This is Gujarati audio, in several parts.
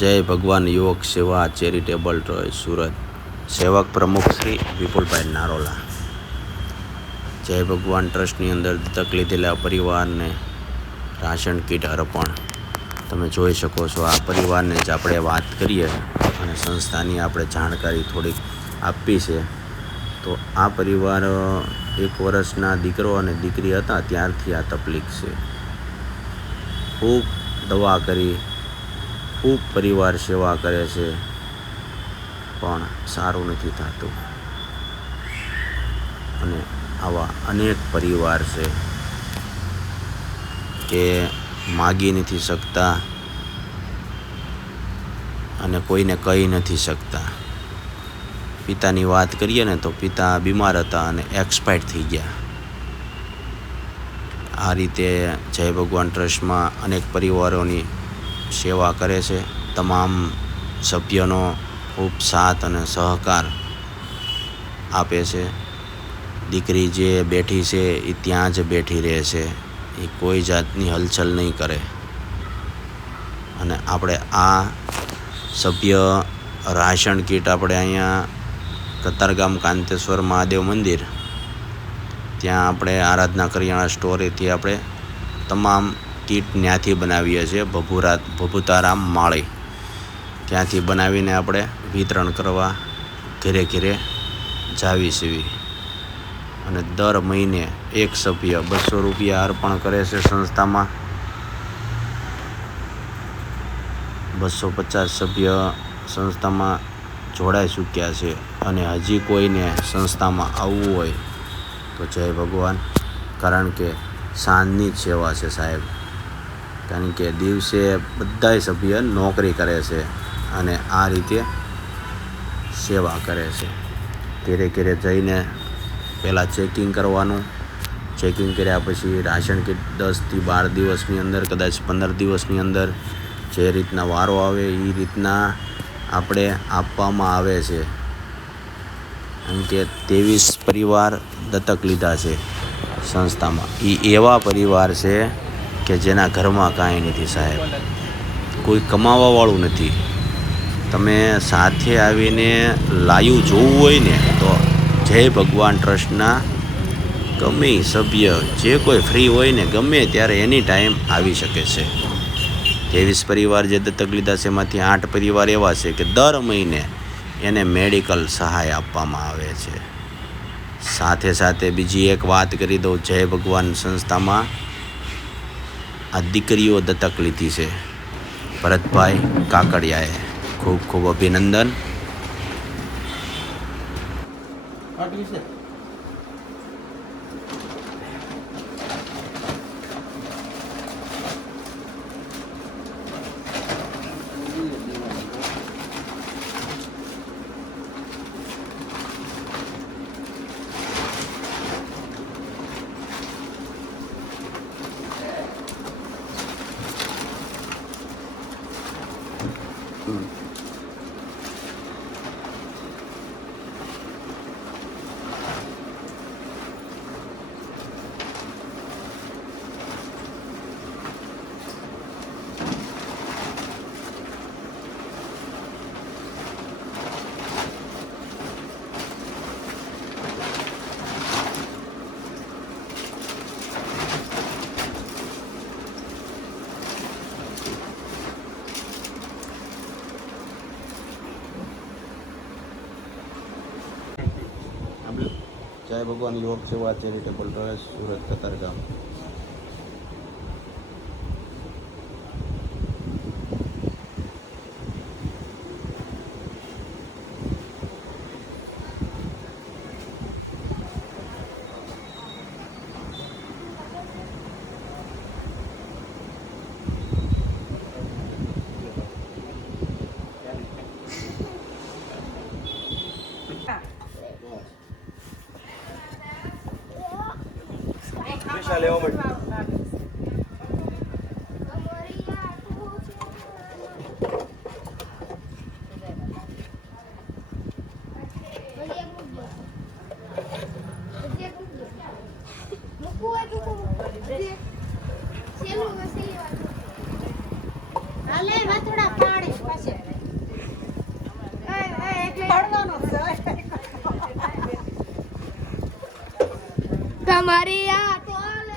જય ભગવાન યુવક સેવા ચેરિટેબલ ટ્રસ્ટ સુરત, સેવક પ્રમુખ શ્રી વિપુલભાઈ નારોલા। જય ભગવાન ટ્રસ્ટની અંદર દત્તક લીધેલા પરિવારને રાશન કીટ અર્પણ તમે જોઈ શકો છો। આ પરિવારને જ આપણે વાત કરીએ અને સંસ્થાની આપણે જાણકારી થોડીક આપી છે। તો આ પરિવાર 1 વર્ષના દીકરો અને દીકરી હતા ત્યારથી આ તકલીફ છે। ખૂબ દવા કરી, ખૂબ પરિવાર સેવા કરે છે પણ સારું નથી થતું। અને આવા અનેક પરિવાર છે કે માગી નથી શકતા અને કોઈને કહી નથી શકતા। પિતાની વાત કરીએ ને તો પિતા બીમાર હતા અને એક્સપાયર થઈ ગયા। આ રીતે જય ભગવાન ટ્રસ્ટમાં અનેક પરિવારોની સેવા કરે છે। તમામ સભ્યનો ખૂબ સાથ અને સહકાર આપે છે। દીકરી જે બેઠી છે એ ત્યાં જ બેઠી રહે છે, એ કોઈ જાતની હલચલ નહીં કરે। અને આપણે આ સભ્ય રાશન કીટ આપણે અહીંયા કતારગામ કાંતેશ્વર મહાદેવ મંદિર ત્યાં આપણે આરાધના કરિયાણા સ્ટોરેથી આપણે તમામ કીટ ત્યાંથી બનાવીએ છીએ। ભભુતારામ માળી ત્યાંથી બનાવીને આપણે વિતરણ કરવા ઘરે ઘરે જાવી છીએ। અને દર મહિને એક સભ્ય 200 રૂપિયા અર્પણ કરે છે સંસ્થામાં। 250 સભ્ય સંસ્થામાં જોડાઈ ચૂક્યા છે। અને હજી કોઈને સંસ્થામાં આવવું હોય તો જય ભગવાન, કારણ કે સાંજની જ સેવા છે સાહેબ। કારણ કે દિવસે બધાય સભ્ય નોકરી કરે છે અને આ રીતે સેવા કરે છે। ઘરે ઘરે જઈને પહેલાં ચેકિંગ કરવાનું, ચેકિંગ કર્યા પછી રાશન કીટ 10 થી 12 દિવસની અંદર, કદાચ 15 દિવસની અંદર જે રીતના વારો આવે એ રીતના આપણે આપવામાં આવે છે। કારણ કે 23 પરિવાર દત્તક લીધા છે સંસ્થામાં। એ એવા પરિવાર છે કે જેના ઘરમાં કાંઈ નથી સાહેબ, કોઈ કમાવાવાળું નથી। તમે સાથે આવીને લાઈવ જોવું હોય ને તો જય ભગવાન ટ્રસ્ટના ગમે સભ્ય જે કોઈ ફ્રી હોય ને ગમે ત્યારે એની ટાઈમ આવી શકે છે। 23 પરિવાર જે દત્તક લીધા છે એમાંથી 8 પરિવાર એવા છે કે દર મહિને એને મેડિકલ સહાય આપવામાં આવે છે। સાથે સાથે બીજી એક વાત કરી દઉં, જય ભગવાન સંસ્થામાં આ દીકરીઓ દત્તક લીધી છે ભરતભાઈ કાકડિયાએ, ખૂબ ખૂબ અભિનંદન। જય ભગવાન યુવક સેવા ચેરિટેબલ ટ્રસ્ટ સુરત કતારગામ। લેવા માટે હાલે થોડા પાડે પાછે કરિયા ટોલે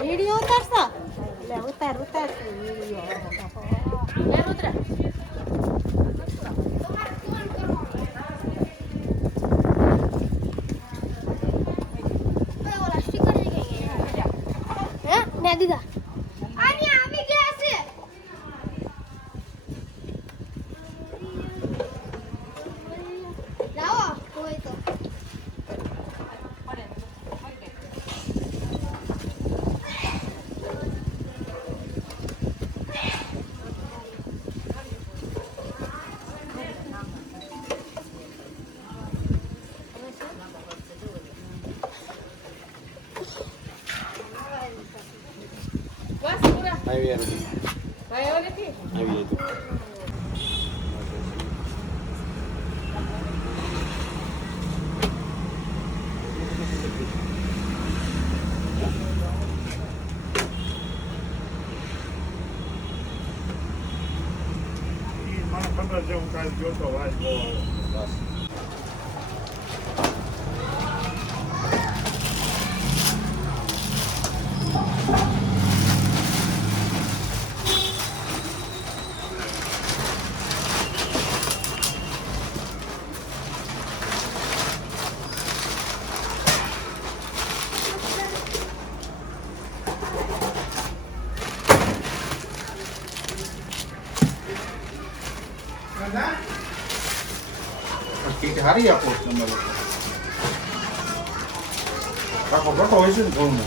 વિડીયો ઉતારશો એટલે ઉતાર વિડીયો ઉતરા દીધા આની આવી ગયા છે લાવો કોઈ તો ખબર છે હું કાલ જોતો વાત બસ હારી આપો તમે લોકો રાખો ઘટો હોય છે ને ઘઉંનો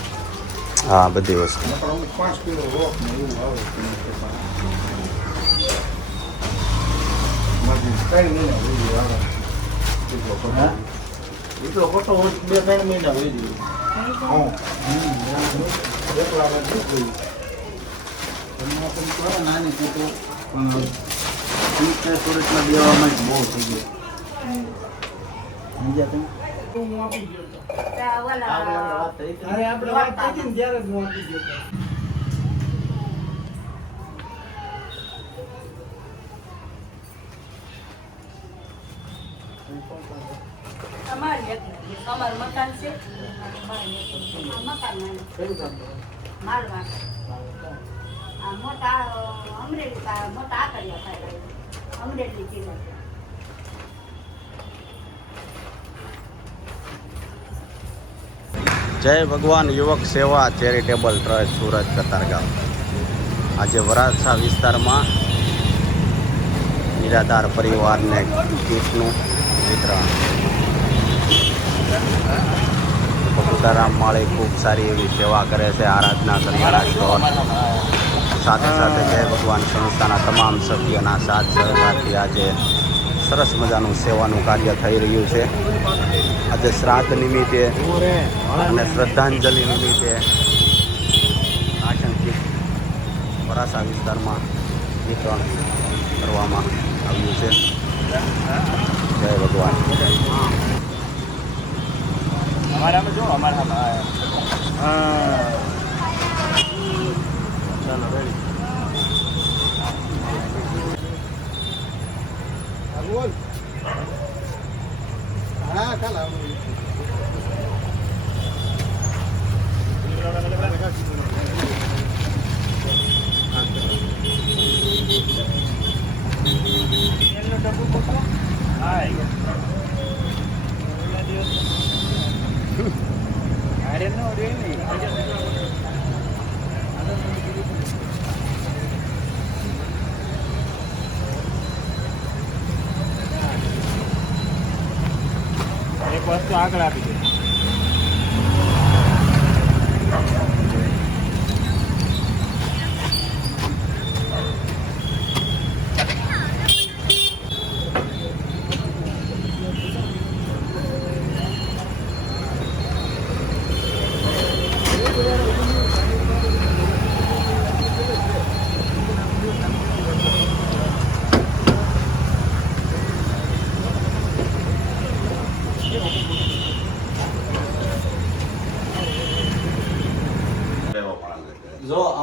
હા બધી વસ્તુ અમુક 5 કિલો રોક ને એવું આવે મારી 3 મહિના હોય આવે એટલો ઘટો હોય 2-3 મહિના હોય હા એકલા બધું હોય એમાં પણ કરો નાની કૂટો પણ સુરતમાં દેવામાં જ બહુ થઈ ગયો બીજા તમે આપણે વાત થઈ ને ત્યારે જ હું આપી ગયો અમારું મકાન છે મકાન માલમાં મોટા અમરેલી મોટા આકડિયા થાય અમરેલી જિલ્લા જય ભગવાન યુવક સેવા ચેરિટેબલ ટ્રસ્ટ સુરત કતારગામ આજે વરાછા વિસ્તારમાં નિરાધાર પરિવારને ગીફ્ટનું વિતરણ તુકારામ માળી ખૂબ સારી એવી સેવા કરે છે આરાધના કરિયાણા સ્ટોર સાથે સાથે જય ભગવાન સંસ્થાના તમામ સભ્યોના સાથ સહકારથી આજે સરસ મજાનું સેવાનું કાર્ય થઈ રહ્યું છે આજે શ્રાદ્ધ નિમિત્તે અને શ્રદ્ધાંજલિ નિમિત્તે આશંકિત વરાછા વિસ્તારમાં વિતરણ કરવામાં આવ્યું છે જય ભગવાન અમારામાં જો અમારામાં હા ચાલો રેડી બોલ હા ચાલ એક વસ્તુ આગળ આપી દે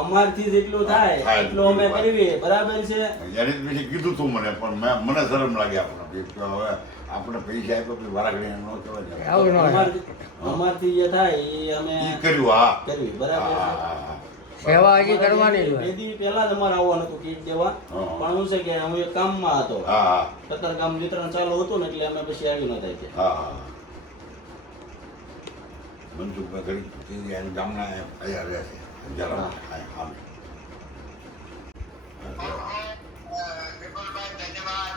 અમારથી જેટલું થાય થાય એટલું અમે એટલું કરવી બરાબર છે. એને જ પછી કીધું તું મને પણ મને શરમ લાગે આપણે કે હવે આપણે પૈસા આપ્યો પછી વારાઘડી ન કહેવાય અમારથી જે થાય એ અમે ઈ કર્યું હા કરવી બરાબર છે. હા. સેવા હજી કરવાની જ હોય. બે દી પહેલા જ અમારે આવવાનું હતું કીટ દેવા હા. પણ હું છે કે હું એક કામમાં હતો હા કતારગામ વિતરણ ચાલુ હતું ને એટલે અમે પછી આવી નતા કે હા મનસુખભાઈ ઘડી એને ગામના અહીંયા રહે છે જરા હા વિપુલભાઈ ધન્યવાદ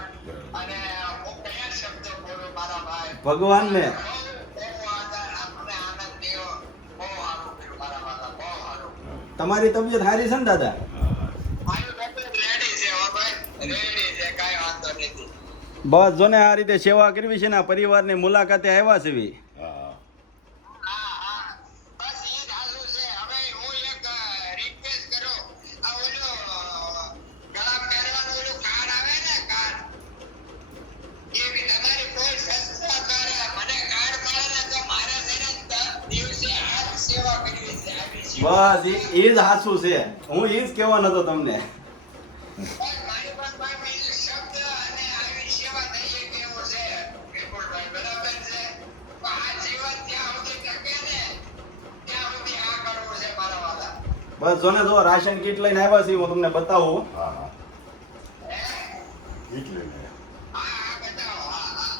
અને હું કયા શબ્દો બોલું મારા ભાઈ ભગવાન ને બહુ આપણે આનંદ થયો બહુ સારું કર્યું મારા વાલા બહુ સારું તમારી તબિયત સારી છે ને દાદા? મારું બધું રેડી છે હો ભાઈ રેડી છે કાંઈ વાંધો નથી બસ જો ને આ રીતે સેવા કરવી છે ને આ પરિવારની મુલાકાતે આવ્યા છે વી. હા હા હા બસ એ જ હાલું છે હવે હું એક રિક્વેસ્ટ કરું આ ઓલો ગળા પહેરવાનું ઓલું કાર્ડ આવે ને કાર્ડ એ બી તમારી કોઈ સંસ્થા કરે મને કાર્ડ મળે ને તો મારે છે ને 10 દિવસે આ જ સેવા કરવી છે આવી સેવા બસ એ જ હાસું છે. હું એ જ કહેવાનો હતો તમને. બસ મારી પાસે ભાઈ બીજો શબ્દ અને આવી સેવા થઈએ કેવું છે વિપુલભાઈ બરાબર છે પણ આ જીવન ત્યાં સુધી ટકે ને ત્યાં સુધી આ કરવું છે મારા વાલા બસ જો ને જો રાશન કીટ લઈને આવ્યા છીએ હું તમને બતાવું. હા હા એટલે ને હા હા બતાવો હા હા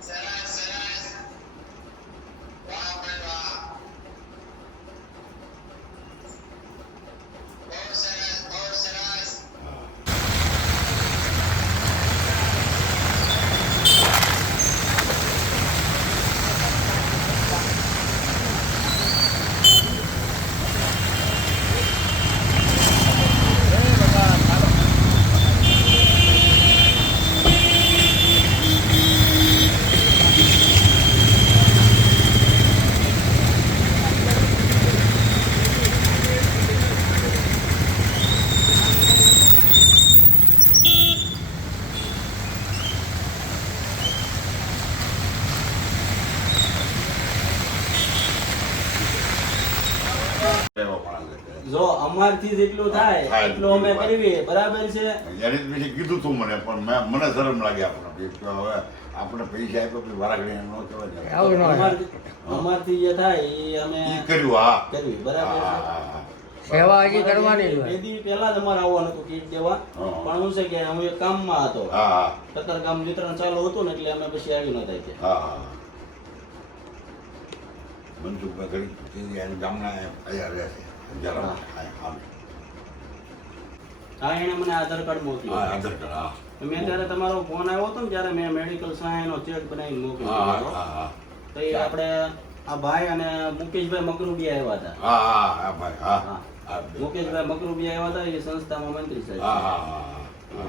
સરસ સરસ વાહ ભાઈ વાહ બહુ સરસ બહુ સરસ એવા માણસ છે. જો અમારથી જેટલું થાય થાય એટલું અમે એટલું કરવી બરાબર છે. એને જ પછી કીધું તું મને પણ મને શરમ લાગે આપણે કે હવે આપણે પૈસા આપ્યો પછી વારાઘડી ન કહેવાય આવું ન હોય. અમારથી જે થાય એ અમે ઈ કર્યું હા કરવી બરાબર છે. હા સેવા હજી કરવાની જ બે હોય. દી પહેલા જ અમારે આવવાનું હતું કીટ દેવા હા. પણ હું છે કે હું એક કામમાં હતો હા કતારગામ વિતરણ ચાલુ હતું ને એટલે અમે પછી આવી નતા કે હા મનસુખભાઈ ઘડી એને ગામના અહીંયા રહે છે જરા હા હા એને મને આધાર કાર્ડ મોકલ્યું. હા આધાર કાર્ડ હા મેં ત્યારે તમારો ફોન આવ્યો હતો ને ત્યારે મેં મેડિકલ સહાયનો ચેક બનાવીને મોકલ્યો હા હતો. હા હા તો એ આપણે આ ભાઈ અને મુકેશભાઈ મકરુબિયા આવ્યા હતા. હા હા ભાઈ હા હા. હા મુકેશભાઈ મકરુબિયા આવ્યા હતા એ સંસ્થામાં મંત્રી હા સાહેબ હા છે. હા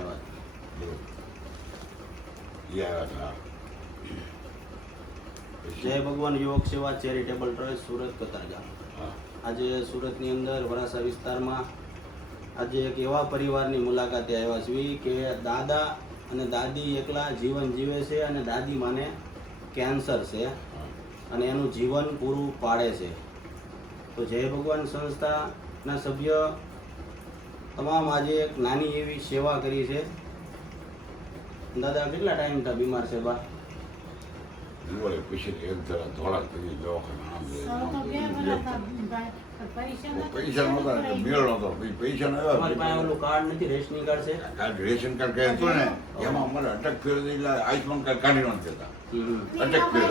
આવ્યા હતા. હા જય ભગવાન યુવક સેવા ચેરિટેબલ ટ્રસ્ટ સુરત કતારગામ. આજે સુરતની અંદર વરાસા વિસ્તારમાં આજે એક એવા પરિવારની મુલાકાતે આવ્યા છીએ કે દાદા અને દાદી એકલા જીવન જીવે છે અને દાદી માને કેન્સર છે અને એનું જીવન પૂરું પાડે છે. તો જય ભગવાન સંસ્થાના સભ્ય તમામ આજે એક નાની એવી સેવા કરી છે. દાદા કેટલા ટાઈમથી બીમાર છે બા? દિવાળી પછી એક જરા ધોળા કરી પૈસા નહોતા મેળ નહોતો પૈસા તમારી પાસે નહોતા ઓલું કાર્ડ નથી, રેશનિંગ કાર્ડ છે? રેશન કાર્ડ કહે હતું ને એમાં અમારે અટક ફેરવી એટલે આયુષ્માન કાર્ડ કાઢી નથી દેતા હમ. અટક ફેર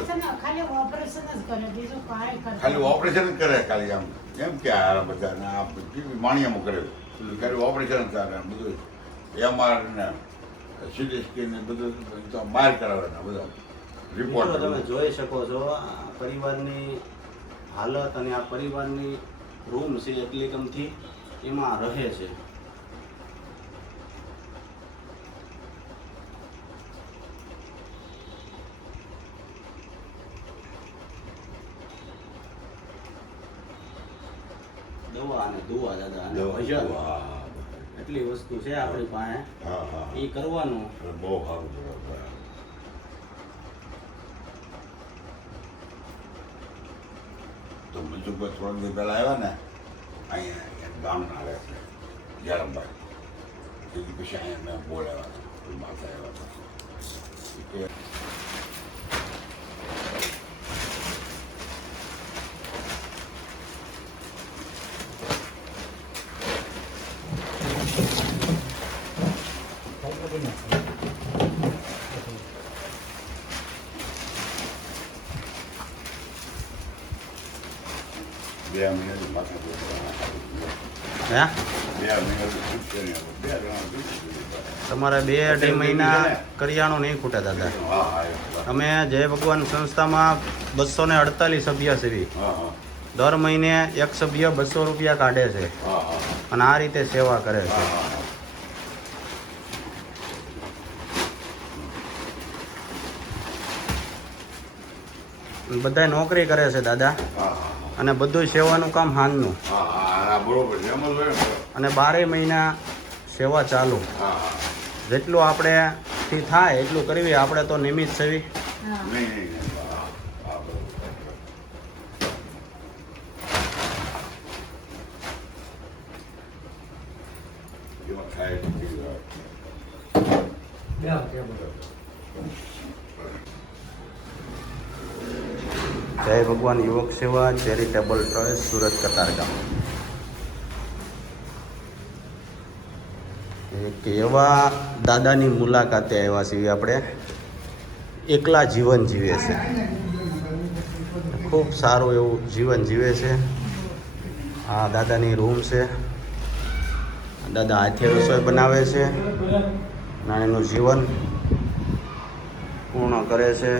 ખાલી ઓપરેશન જ કરે બીજું કાંઈ કરે ખાલી ઓપરેશન જ કરે ખાલી આમ એમ કે આ બધા ને આ માણિયામાં કરેલું ખાલી ઓપરેશન જ કરે બધું એમઆર ને સીટી સ્કેન ને બધું તો બહાર કરાવે ને બધા મિત્રો રિપોર્ટ તમે જોઈ શકો છો આ પરિવારની હાલત અને આ પરિવારની રૂમ છે એટલી કમથી એમાં રહે છે. દવા અને દુઆ દાદા અને ભજન એટલી વસ્તુ છે આપણી પાસે હા હા એ કરવાનું. બહુ સારું તો મનસુખભાઈ થોડા દિવસ પહેલાં આવ્યા ને અહીંયા ગામના રહે છે જયરામભાઈ એની પછી અહીંયા મેં બોલાવ્યા હતા માતા આવ્યા હતા બે મહિનાથી માથા હે બે મહિનાથી છૂટશે નહીં બે જણા તમારે 2-2.5 મહિના કરિયાણું નહીં ખૂટે દાદા. હા હા અમે જય ભગવાન સંસ્થામાં 248 સભ્ય છે. હા હા દર મહિને એક સભ્ય 200 રૂપિયા કાઢે છે હા હા અને આ રીતે સેવા કરે છે. હા હા બધા નોકરી કરે છે દાદા, હા હા અને બધું સેવાનું કામ હાંજનું, હા હા બરોબર છે એમ જ હોય ને. અને 12 મહિના સેવા ચાલુ. હા હા જેટલું આપણેથી થાય એટલું કરવી. આપણે તો નિમિત્ત સેવી. નહીં નહીં નહીં હા હા બરોબર એમાં થાય તો બીજું આવે. જય ભગવાન યુવક સેવા ચેરિટેબલ ટ્રસ્ટ, સુરત કતારગામ. એક એવા દાદાની મુલાકાતે આવ્યા છીએ આપણે. એકલા જીવન જીવે છે, ખૂબ સારું એવું જીવન જીવે છે. આ દાદાની રૂમ છે. દાદા હાથે રસોઈ બનાવે છે અને એનું જીવન પૂર્ણ કરે છે.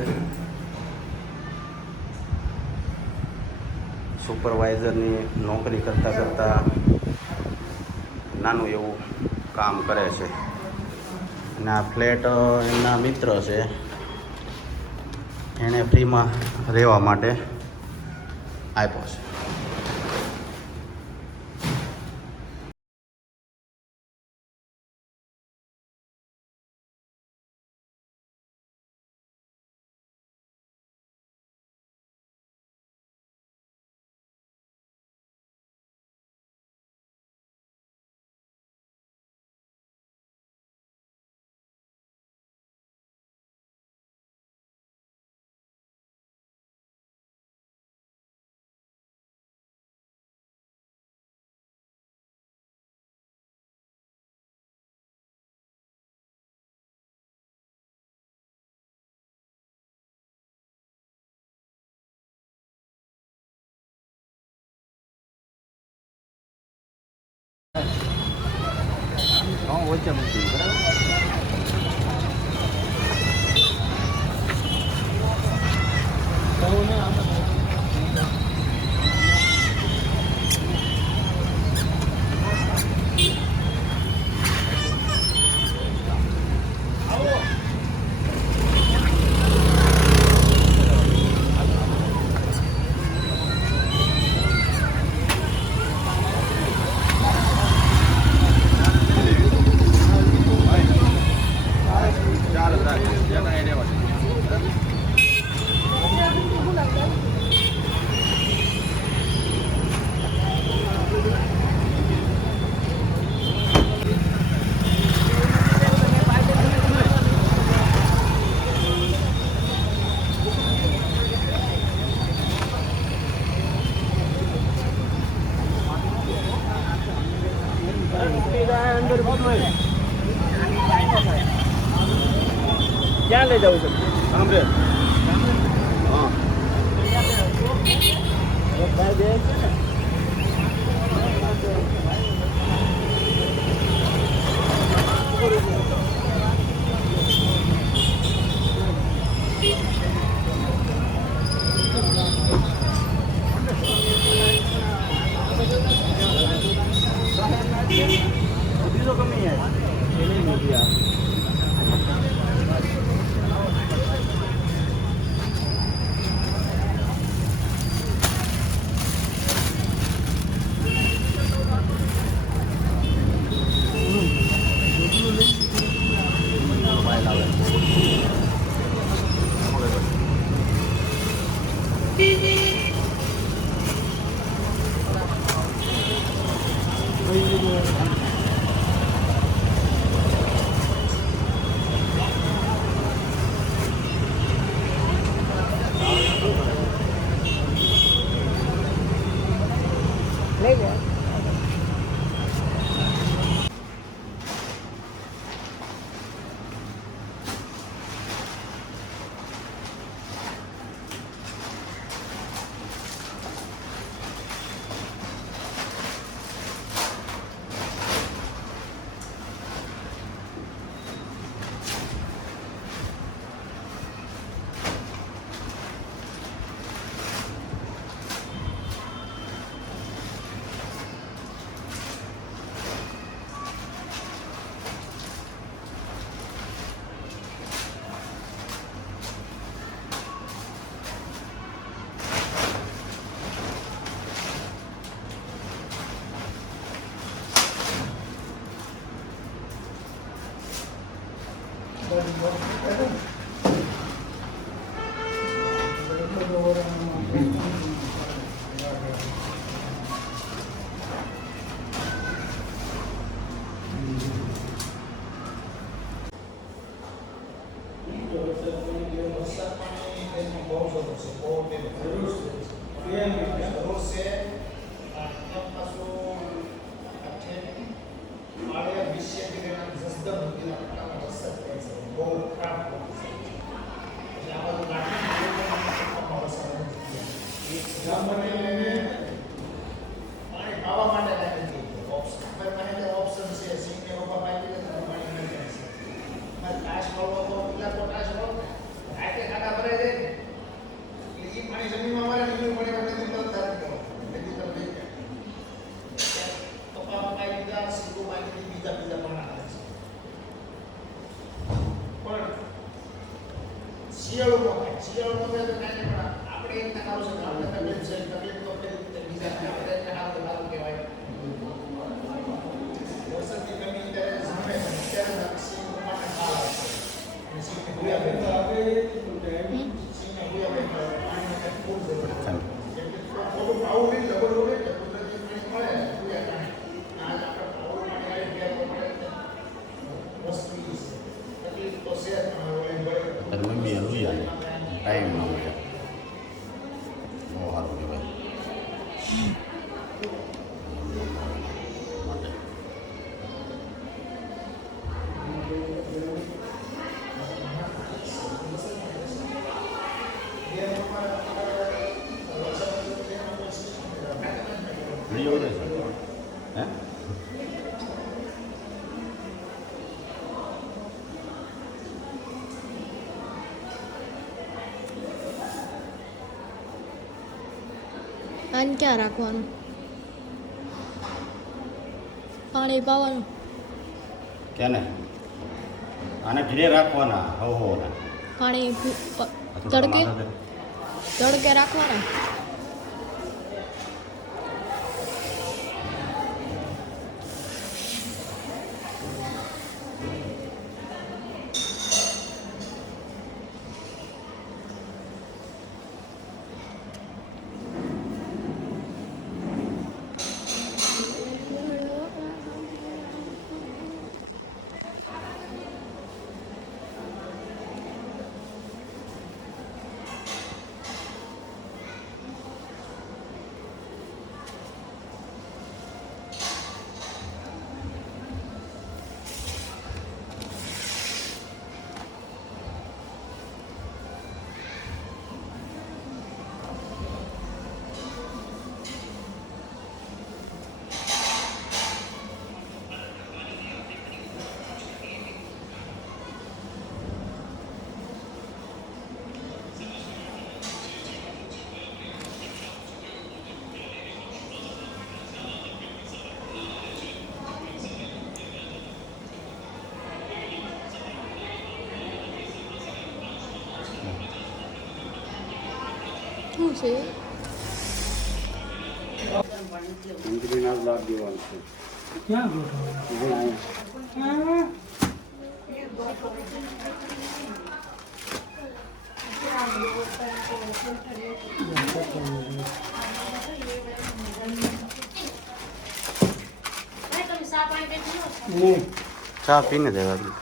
સુપરવાઇઝરની નોકરી કરતાં નાનું એવું કામ કરે છે. અને આ ફ્લેટ એમના મિત્ર છે, એણે ફ્રીમાં રહેવા માટે આપ્યો છે. વચ્ચે મૂકી બરાબર. ક્યાં લઈ જવું છે? સાંભળે હા બીજો કમી એની મોટી આ તારી મમ્મી લઈ આવે ટાઈમ ન મળે બહુ સારું કહેવાય માટે લઈ આવડે છે હે આને ક્યાં રાખવાનું? પાણી પાવાનું? કેને આને ઘીરે રાખવાના હો પાણી તડકે રાખવાના? શું છે? મંત્રીના જ લાભ દેવાનો છે ક્યાં ગોઠવવાનું? ચા પીને દેવાનું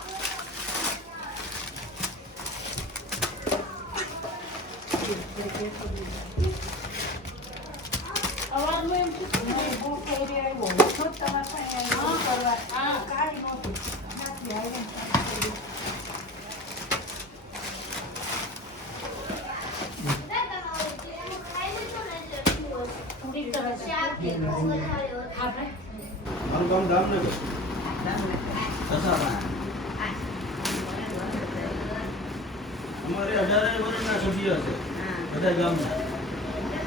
અવારનું એમ શું બહુ ફેરી આવ્યો તો તમારે પાસે કરવા આ કાઢી નહોતી ત્યાંથી આવ્યો. મારું ગામ જામનગર અમારે 18 વર્ષના સભ્ય છે બધા ગામના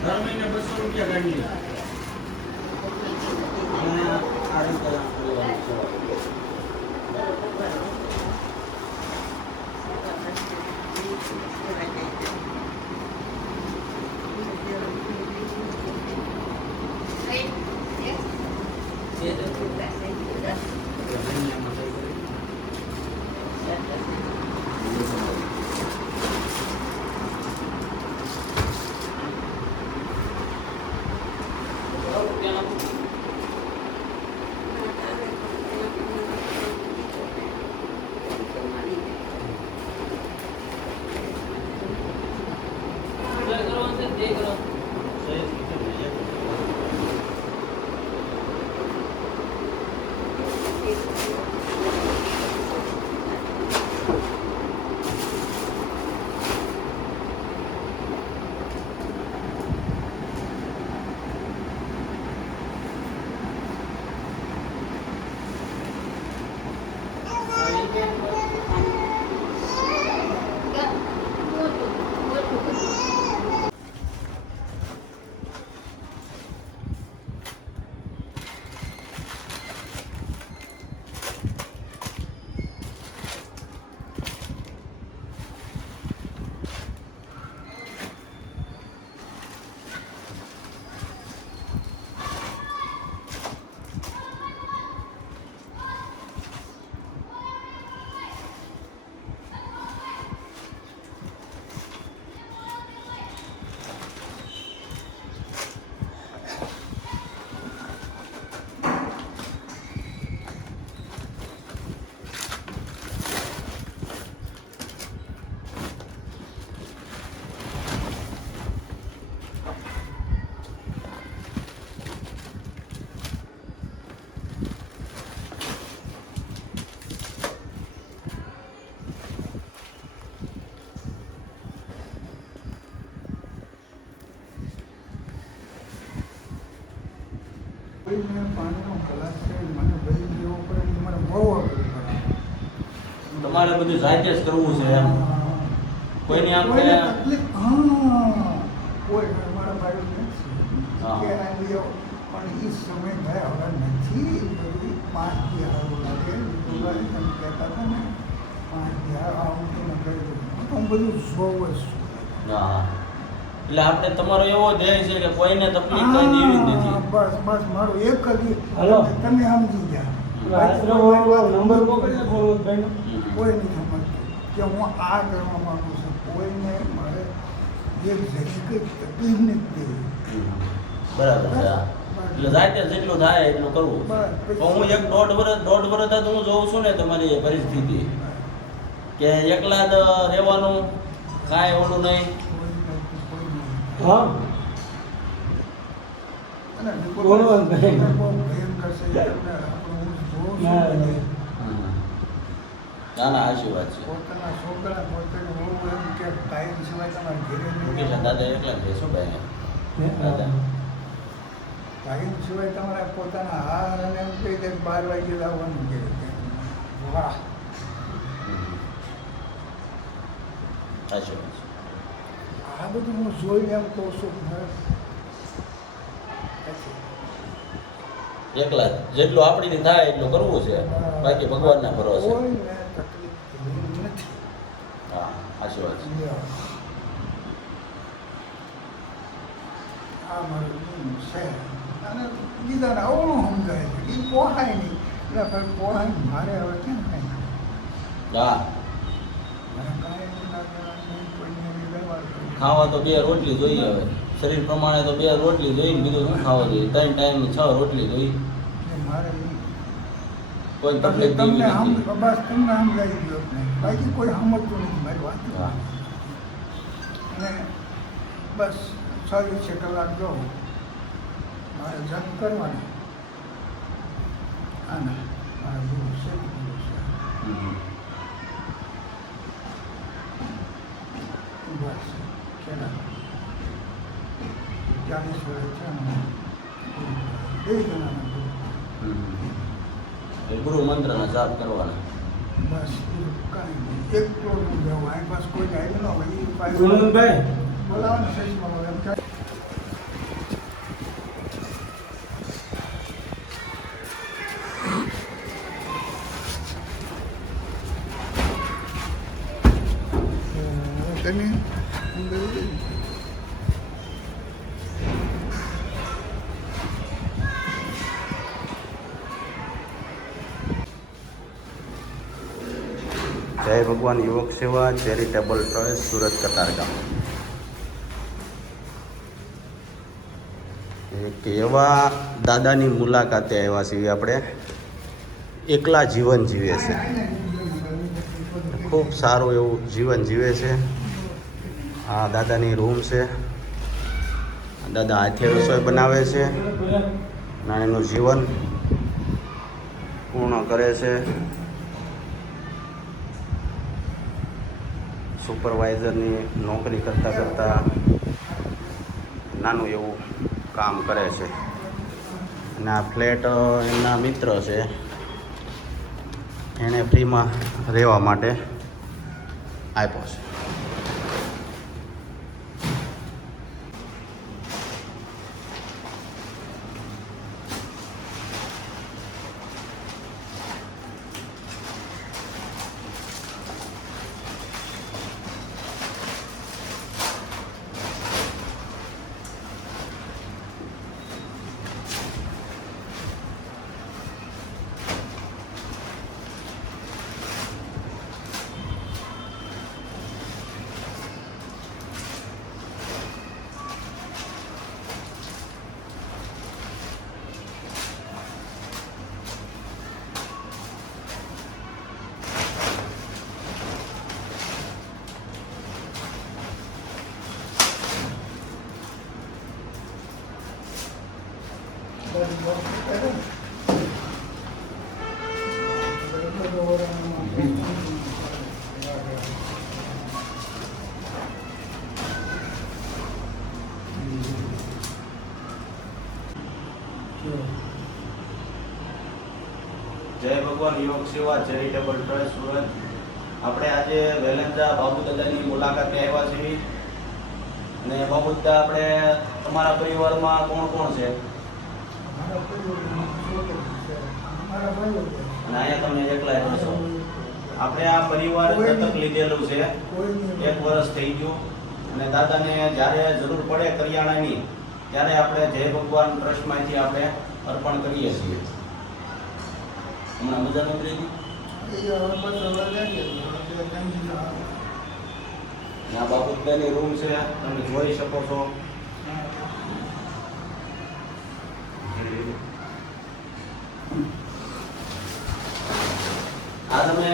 દર મહિને 200 રૂપિયા કાઢી લે અને આ રીતે કરવાનું છે. પાણીનો ગ્લાસ છે મને ભરી દેવો પડે ને મને બહુ અઘરું પડે. તમારે બધું જાતે જ કરવું છે એમ કોઈની આમ કોઈને કે તકલીફ હા કોઈ મારા ભાઈ નથી હા. કે આ લ્યો પણ એ સમય ભાઈ હવે નથી બધું 5 દી હારું લાગે તમે કહેતા હતા ને 5 દી આવું તો ન કરી દઉં હું બધું જોઉં જ છું. હા એટલે આપણે તમારો એવો ધ્યેય છે કે કોઈને તકલીફ કઈ દેવી જ નથી. બસ બસ મારું એક જ હલો. તમે સમજી ગયા નંબર પકડી ભાઈ કોઈ નહીં સમજતું કે હું આ કરવા માંગુ છું કોઈને મારે એક જરી તકલીફ નથી દેવી. બરાબર છે હા. એટલે જાતે જેટલું થાય એટલું કરવું. બસ. પણ હું એક દોઢ વર્ષ તો હું જોઉં છું ને તમારી એ પરિસ્થિતિ કે એકલા જ રહેવાનું કાંઈ ઓલું નહીં. હા અને બોલો ભાઈ. બહુ ભયંકર છે તમને આપણું હું જોઉં ના, છું ના. ના ના સાચી વાત છે. પોતાના છોકરા પોતાની બહુ એમ કે ટાઈમ સિવાય તમારે ઘરે મુકેશ નહીં દાદા એકલા જ રહે શું ભાઈ દાદા ટાઈમ સિવાય તમારે પોતાના હાર અને એમ કહી દે 12 વાગે લાવવાનું ઘરે વાહ સાચી વાત છે. આ બધું હું જોઈને એમ કહું છું કે મારે એકલા જ. જેટલું આપણીથી થાય એટલું કરવું છે બાકી ભગવાનના ભરોસે. કોઈને તકલીફ નથી. હા સાચી વાત છે. આ મારું છે અને બીજાને અવળું સમજાય છે એ પોહાય નહીં એટલે ભાઈ પોહાય મારે હવે કેમ કાંઈ હા મારે કાંઈ ના કરવાનું નહીં, કોઈને નહીં લેવાનું. ખાવા તો 2 રોટલી જોઈએ હવે શરીર પ્રમાણે તો 2 રોટલી જોઈએ ને બીજું શું ખાવા જોઈએ 3 ટાઈમની 6 રોટલી જોઈએ. એટલે મારે નહીં. કોઈ તકલીફ દેવી તમને નથી. બસ તમને સમજાઈ ગયો જ નહીં બાકી કોઈ સમજતું નથી મારી વાત. હા અને બસ 6 કલાક જાઉં મારે જપ કરવાની અને મારે ગુરુ છે ગુરુ છે હમ. બસ કેડા 40 વર્ષ છે ને બે જણાના ગુરુ. હમ. એ ગુરુ મંત્રના જાપ કરવાના. બસ બીજું કાંઈ નહીં એકલો હું જાઉં અહીં બસ કોઈ આવી ન હોય એ પાસે ગુણવંતભાઈ બોલાવો ને સહીમાં એમ કે તમે જય ભગવાન યુવક સેવા ચેરિટેબલ ટ્રસ્ટ સુરત કતારગામ. એક એવા દાદાની મુલાકાતે આવ્યા છીએ આપણે. એકલા જીવન જીવે છે, ખૂબ સારું એવું જીવન જીવે છે. આ દાદાની રૂમ છે. દાદા હાથે રસોઈ બનાવે છે અને એનું જીવન પૂર્ણ કરે છે. સુપરવાઇઝરની નોકરી કરતાં નાનું એવું કામ કરે છે. અને આ ફ્લેટ એમના મિત્ર છે, એણે ફ્રીમાં રહેવા માટે આપ્યો છે. સફળ યોગ સેવા ચેરિટેબલ ટ્રસ્ટ સુરત. આપણે આજે વેલંજા બાબુદાદાની મુલાકાતે આવ્યા છીએ. અને બાબુદાદા, આપણે તમારા પરિવારમાં કોણ કોણ છે? મારા પરિવારમાં છોકરી છે, મારા ભાઈઓ છે. અને અહીંયા તમે એકલા રહો છો? આપણે આ પરિવાર દત્તક લીધેલું છે, કોઈની 1 વર્ષ થઈ ગયું. અને દાદાને જ્યારે જરૂર પડે કરિયાણાની, ત્યારે આપણે જય ભગવાન ટ્રસ્ટમાંથી આપણે અર્પણ કરીએ છીએ. હમણાં મજા નથી રહી? એ હવે બધો વધારે આ બાબુદાદાની રૂમ છે, તમે જોઈ શકો છો. આ તમે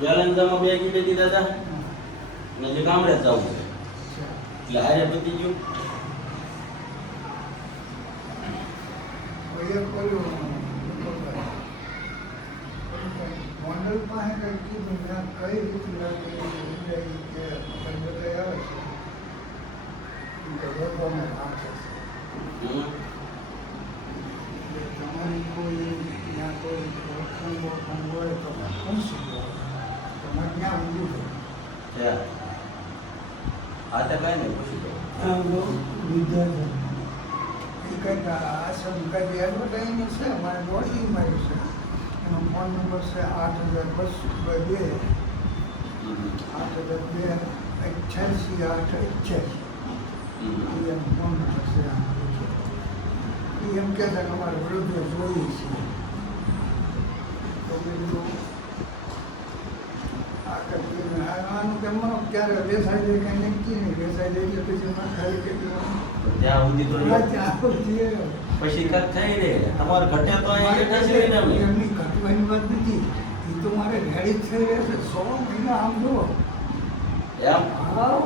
વેલંજામાં બે કીધી દાદા, ને જે ગામડે જ જવું છે એટલે હારે પતી ગયું. મોડલ પાસે કંઈક કીધું ત્યાં કઈ રીતના કે બધા આવે છે લોકોને રાખે છે. તમારી કોઈ ત્યાં કોઈ ઓળખાણ હોય તો પૂછી લો, તમારે ત્યાં ઊંધું છે. આ તો કઈ નહીં, પૂછી દો. વિદ્યાર્થી એ કંઈક આશ્રમ કંઈક એડવર્ટાઈઝ છે, અમારે દોડી માર્યું છે. એનો ફોન નંબર છે 8202 8828888. એનો ફોન નંબર છે. એ એમ કહે છે કે અમારે વૃદ્ધો જોઈએ છીએ. તો મેં કીધું આ કરતી આનું કે મને ક્યારે બેસાઈ જાય કંઈ નક્કી નહીં. બેસાઈ જાય એટલે પછી મને ખાલી કેટલું ત્યાં સુધી તો ત્યાં જઈએ. પછી કાંઈક થઈ રહે. તમારે ઘટે તો અહીંયા ઘટે છે ને અમે. એમની ઘટવાની વાત નથી. એ તો મારે રેડી જ થઈ રહેશે 100 મહિના આમ જુઓ. એમ હા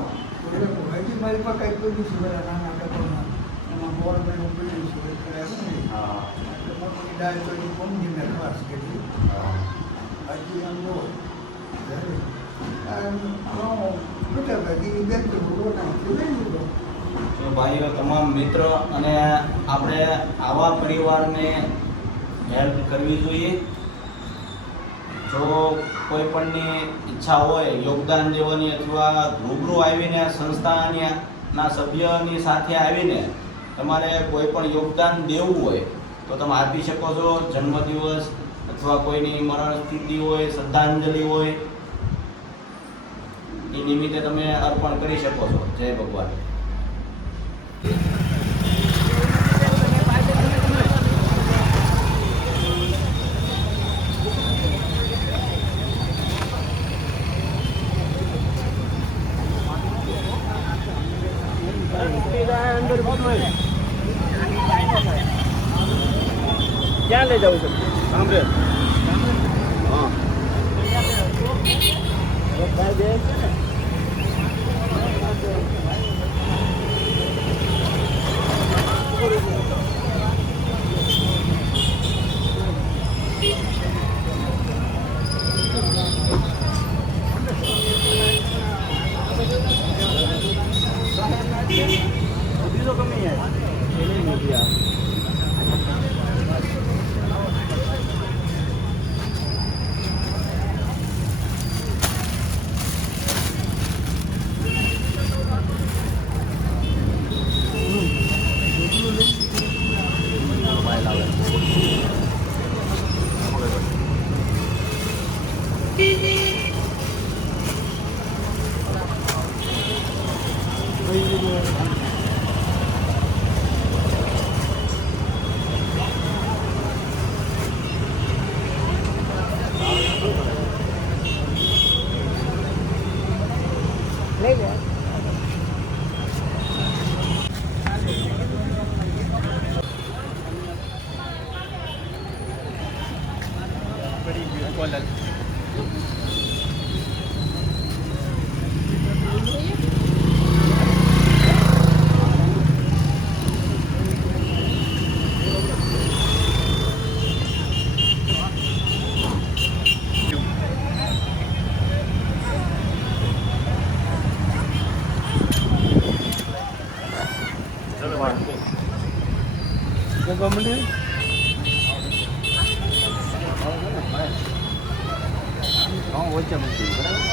એટલે હજી મારી પાસે કંઈક કર્યું છે બધા નાના ડબ્બામાં. એમાં ગવર્મેન્ટ કર્યું છે કરાવ્યું ને હા. એટલે મોટી ડાય તો એ કોમજીને ખાસ કરી. હજી આમ જુઓ બેટા ભાગી બેન તો રોના લઈ લીધો. તો ભાઈઓ, તમામ મિત્ર અને આપણે આવા પરિવારને હેલ્પ કરવી જોઈએ. જો કોઈ પણની ઈચ્છા હોય યોગદાન દેવાની અથવા રૂબરૂ આવીને સંસ્થાની ના સભ્યની સાથે આવીને તમારે કોઈ પણ યોગદાન દેવું હોય તો તમે આપી શકો છો. જન્મદિવસ અથવા કોઈની મરણ સ્થિતિ હોય, શ્રદ્ધાંજલિ હોય, એ નિમિત્તે તમે અર્પણ કરી શકો છો. જય ભગવાન. ક્યાં લઈ જવું છે? સાંભળે હા. બીજો કમી યાર લઈ લે. ગમે હું વચ્ચે મૂકી દઉં, બરાબર?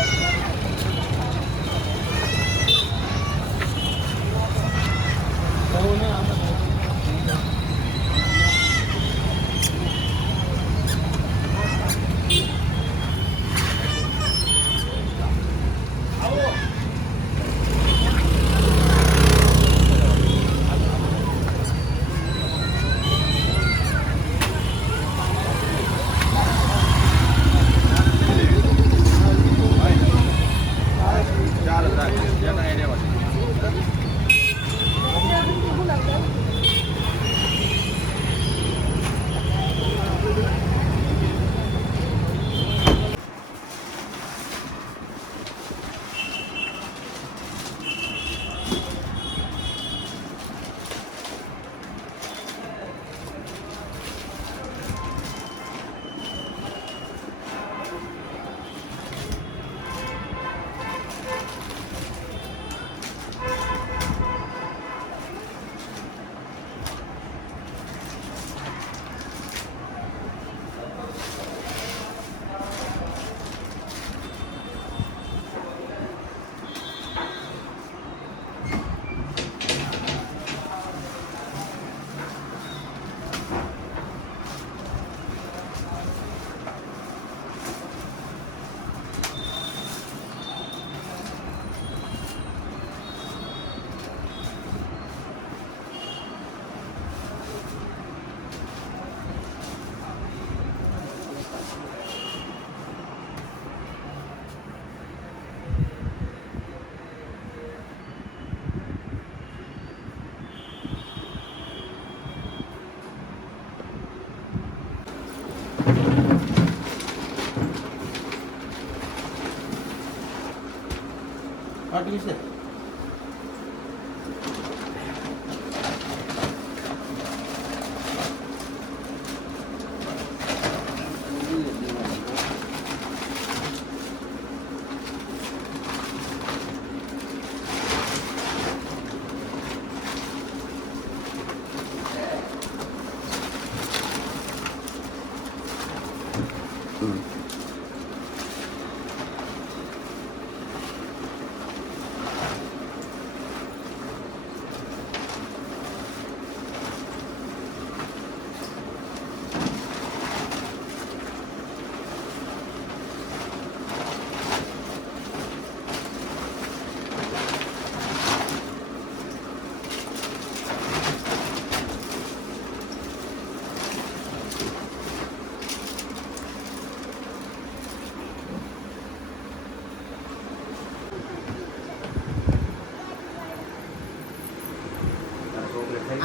આટલી છે.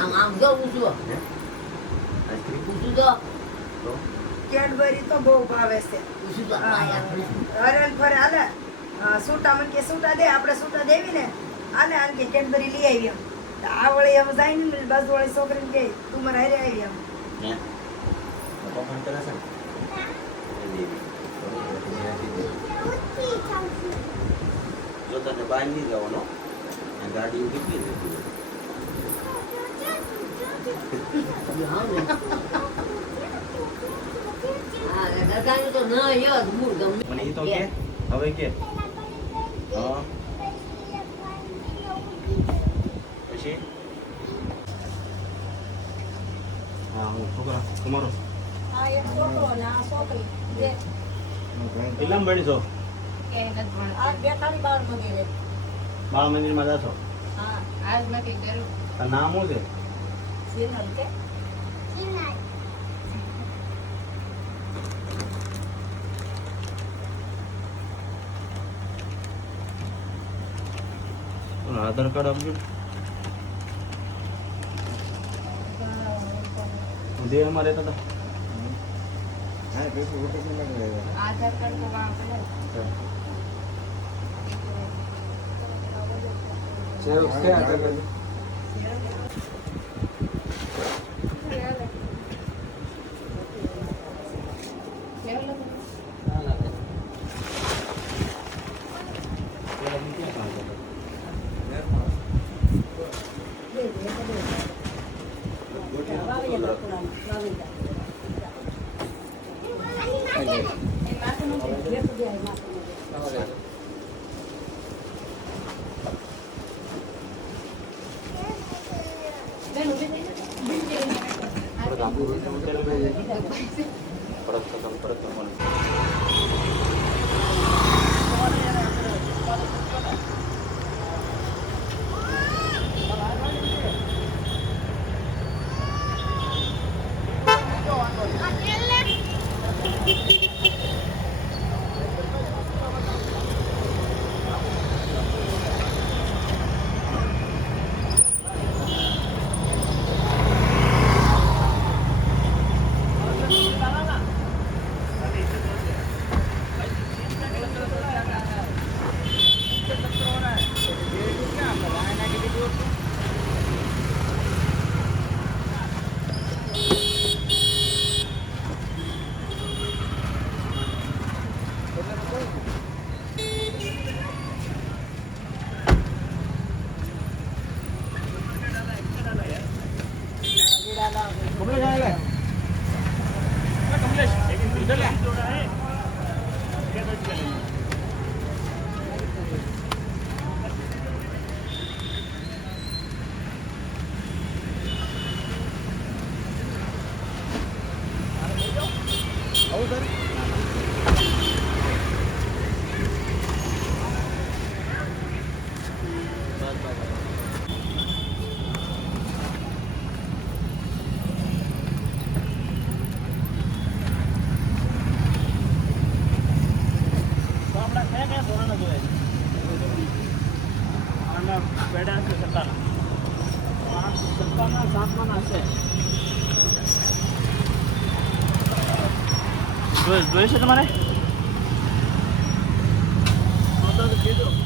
આમ જો ઊંચું તો કેડબરી તો બહુ ભાવે છે. ઊંચું તો આયા હરણ ફરે હાલે સૂટા મને કે સૂટા દે, આપણે સૂટા દેવી ને આને આને કે કેડબરી લઈ આવી એમ. તો આ વળી એમ જાય ને બાજુ વાળી છોકરીને કે તું મારે હારે આવી એમ. હે પપ્પા ફોન કરે છે ને જો તને બહાર નહીં જવાનો ગાડી કેટલી જતી હા દાદાનું તો ન યો મૂળ ગમે મને એ તો કે હવે કે હા પછી હા હું છોકરા તમારો આ એક છોકરો ને આ છોકરી બે કેટલામાં ભણી છો આ બે ખાલી 12 મગી બાળ મંદિરમાં જાશો હા આજ નથી કરું. તારું નામ શું છે સિનલ કે આધાર કાર્ડ આપજો દે અમારે તો આધાર કાર્ડ તો વાપરે. એ માથું નથી ક્યાં સોનાના જોયા આના પેડા છે સત્તાના સત્તાના સાતમાના છે જોઈએ છે તમારે કીધું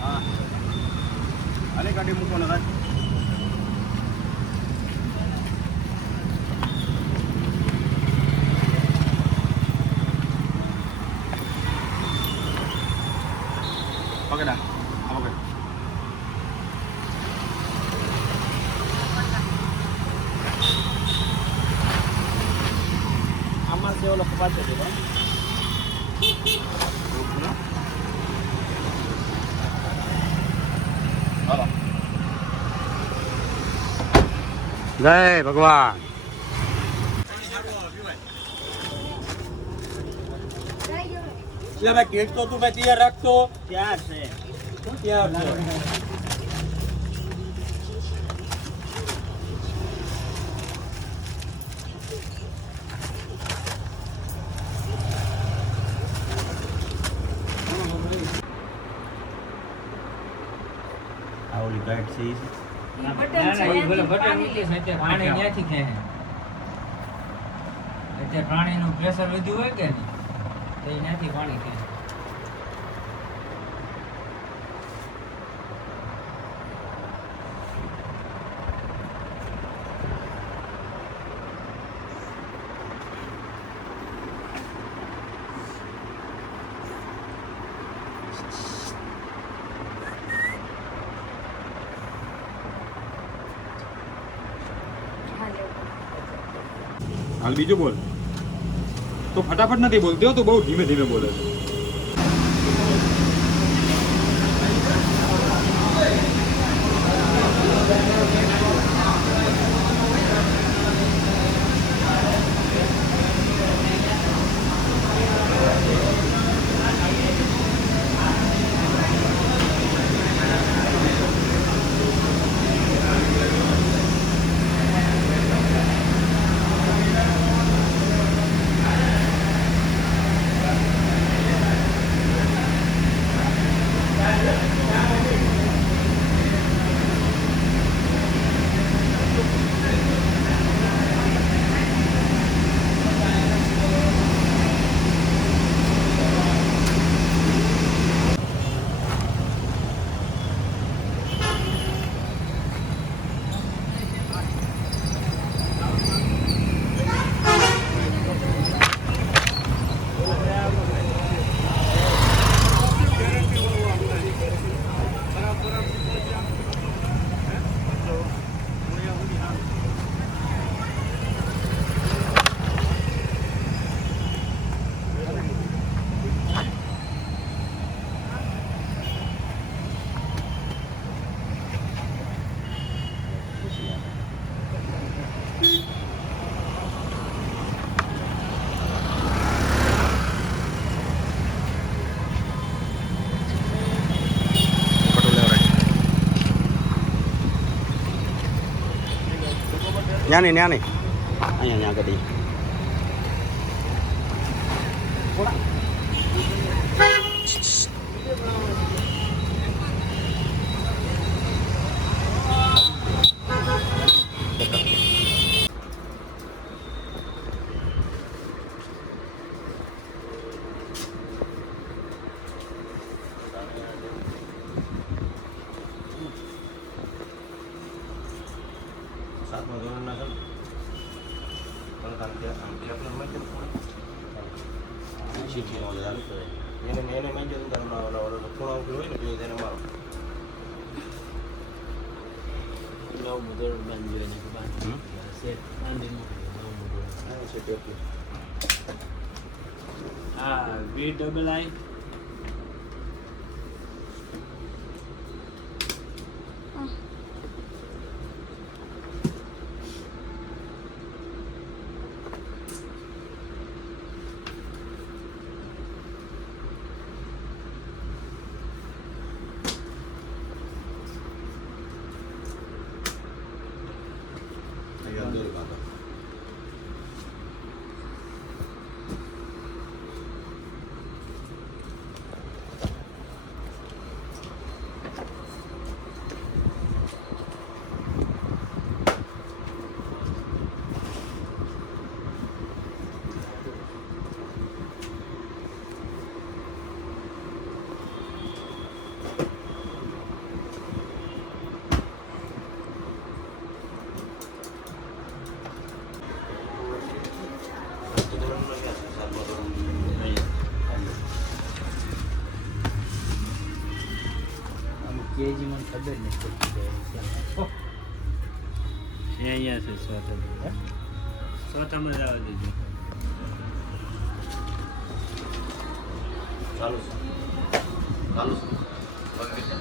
હા અરે ગાડી મૂકો ને ભાઈ પકડા આ પકડ આમાં છે ઓલો કપાસ છે જય ભગવાન ભાઈ કેક તો તું ભાઈ તૈયાર રાખતો ત્યાર છે શું તૈયાર છે આ ઓલી ગાઈડ છે ઈ પાણીનું પ્રેશર વધ્યું હોય કે નહીં તો એનાથી પાણી ખેંચે હાલ બીજું બોલ તો ફટાફટ નથી બોલતો તો બહુ ધીમે ધીમે બોલે છે ન્યાની ન્યાની અહીંયા ન્યા ગડી સાતમા ધોરણના છે એને મેં જો ખૂણો હોય ને તેને મારો નવમું ધોરણ બાંધ્યું એને બાંધ્યું સેટ બાંધીને હા VII હજી મને ખબર નથી પડતી કે ક્યાં. અહીંયા છે સ્વતંત્ર જ આવવા દેજો. ચાલુ છે ચાલુ છે પકડી દે.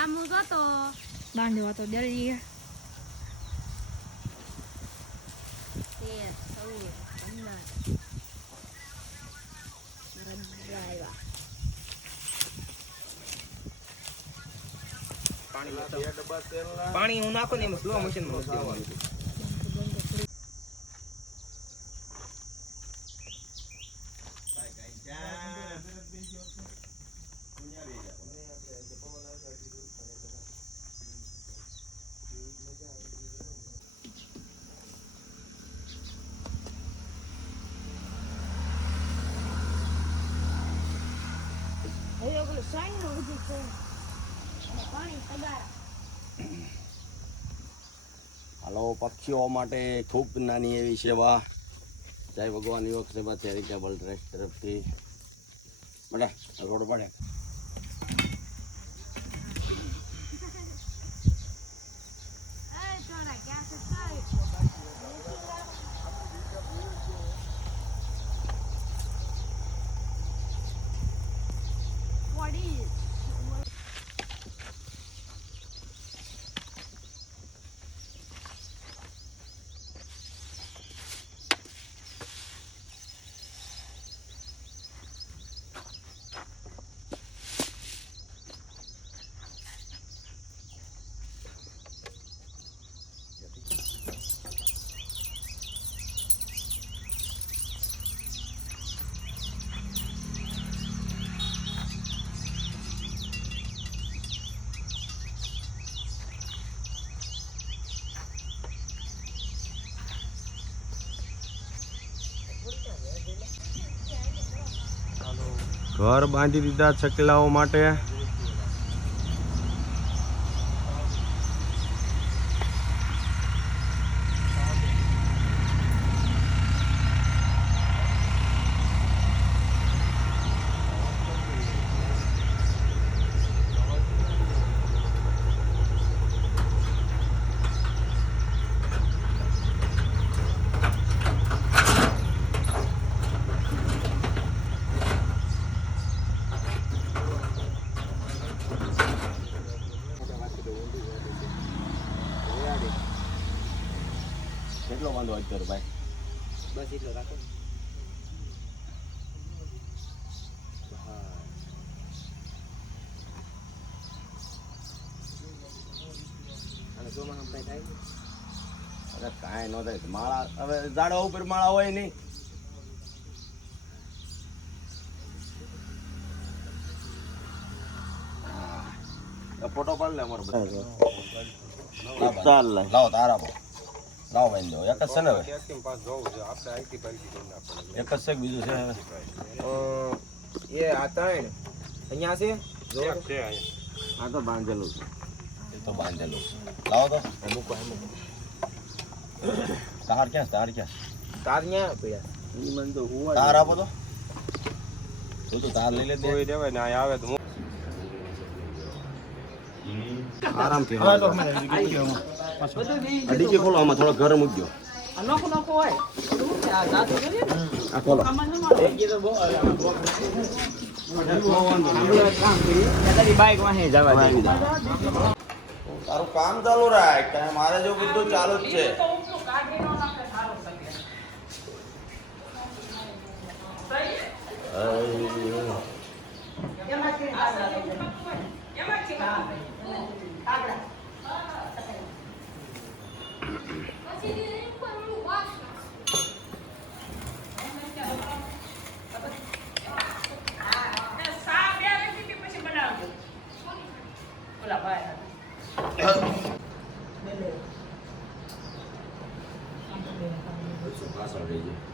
આમ હું જોતો દાંડવા તો જલ્દી 15 પાણી હું નાખો ને એમ સ્લો મોશન માં દેવાનું. હવે ઓલું સાઈન નું બધું છે અને પાણી તગારા. હાલો, પક્ષીઓ માટે ખૂબ નાની એવી સેવા. જય ભગવાન યુવક સેવા ચેરિટેબલ ટ્રસ્ટ તરફથી. બેટા રોડ પડે. એ છોરા ક્યાં છે સાહેબ? What is? ઘર બાંધી દીધા ચકલાઓ માટે. કેટલો વાંધો અત્યારે ભાઈ? બસ એટલો રાખો. અરે કાંઈ ન થાય માળા હવે ઝાડવા ઉપર માળા હોય નહીં. ફોટો પાડ લે અમારો ચાલ લાવો તારા લાવો ભાઈ દો એક જ છે ને હવે એક જ છે બીજું છે હવે એ આ ત્રણ અહીંયા છે આ તો બાંધેલું છે એ તો બાંધેલું છે લાવો તો મૂકો તાર ક્યાં તાર ક્યાં તાર ન્યા પડ્યા ઈ મને તો તાર આપો તો તું તો તાર લઈ લે દે દેવાય ને આવે તો આરામથી અડીકે ખોલો આમાં થોડો ઘર મૂકજો નોખો નોખો હોય આ જાતો કરીએ ને આ ખોલો બાઈક વાહે જવા દે તારું કામ ચાલુ રાખ કાંઈ મારે જો બધું ચાલુ જ છે તો ઉપલું કાઢી નો નાખે સારો શકે પાછળ રહી જાય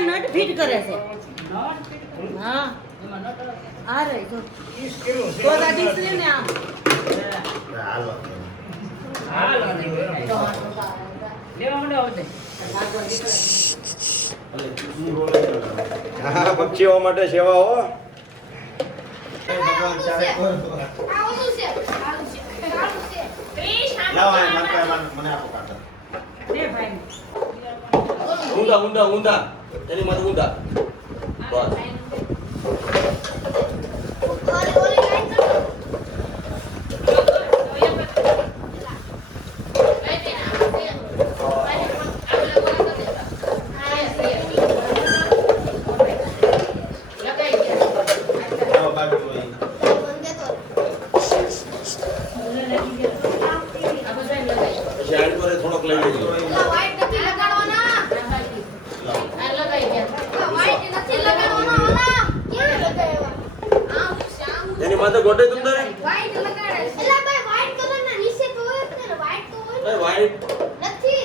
નટ ફિટ કરે છે હા આ રહી જો તો દાદી છે ને આમ લેવા મને આવડે હા પક્ષીઓ માટે સેવા હો મને આપો કાંટા ઊંધા ઊંધા ઊંધા એની માથે ઊંધા બસ થોડોક લઈ લેજો વ્હાઈટ નથી લગાડવાના આ લગાઈ ગયા વ્હાઈટ નથી माथे गोटे तुम दरे વ્હાઈટ લગાડે એલા ભાઈ વ્હાઈટ કલર ના નીચે તો હોય જ ને વ્હાઈટ તો હોય ए वाइट નથી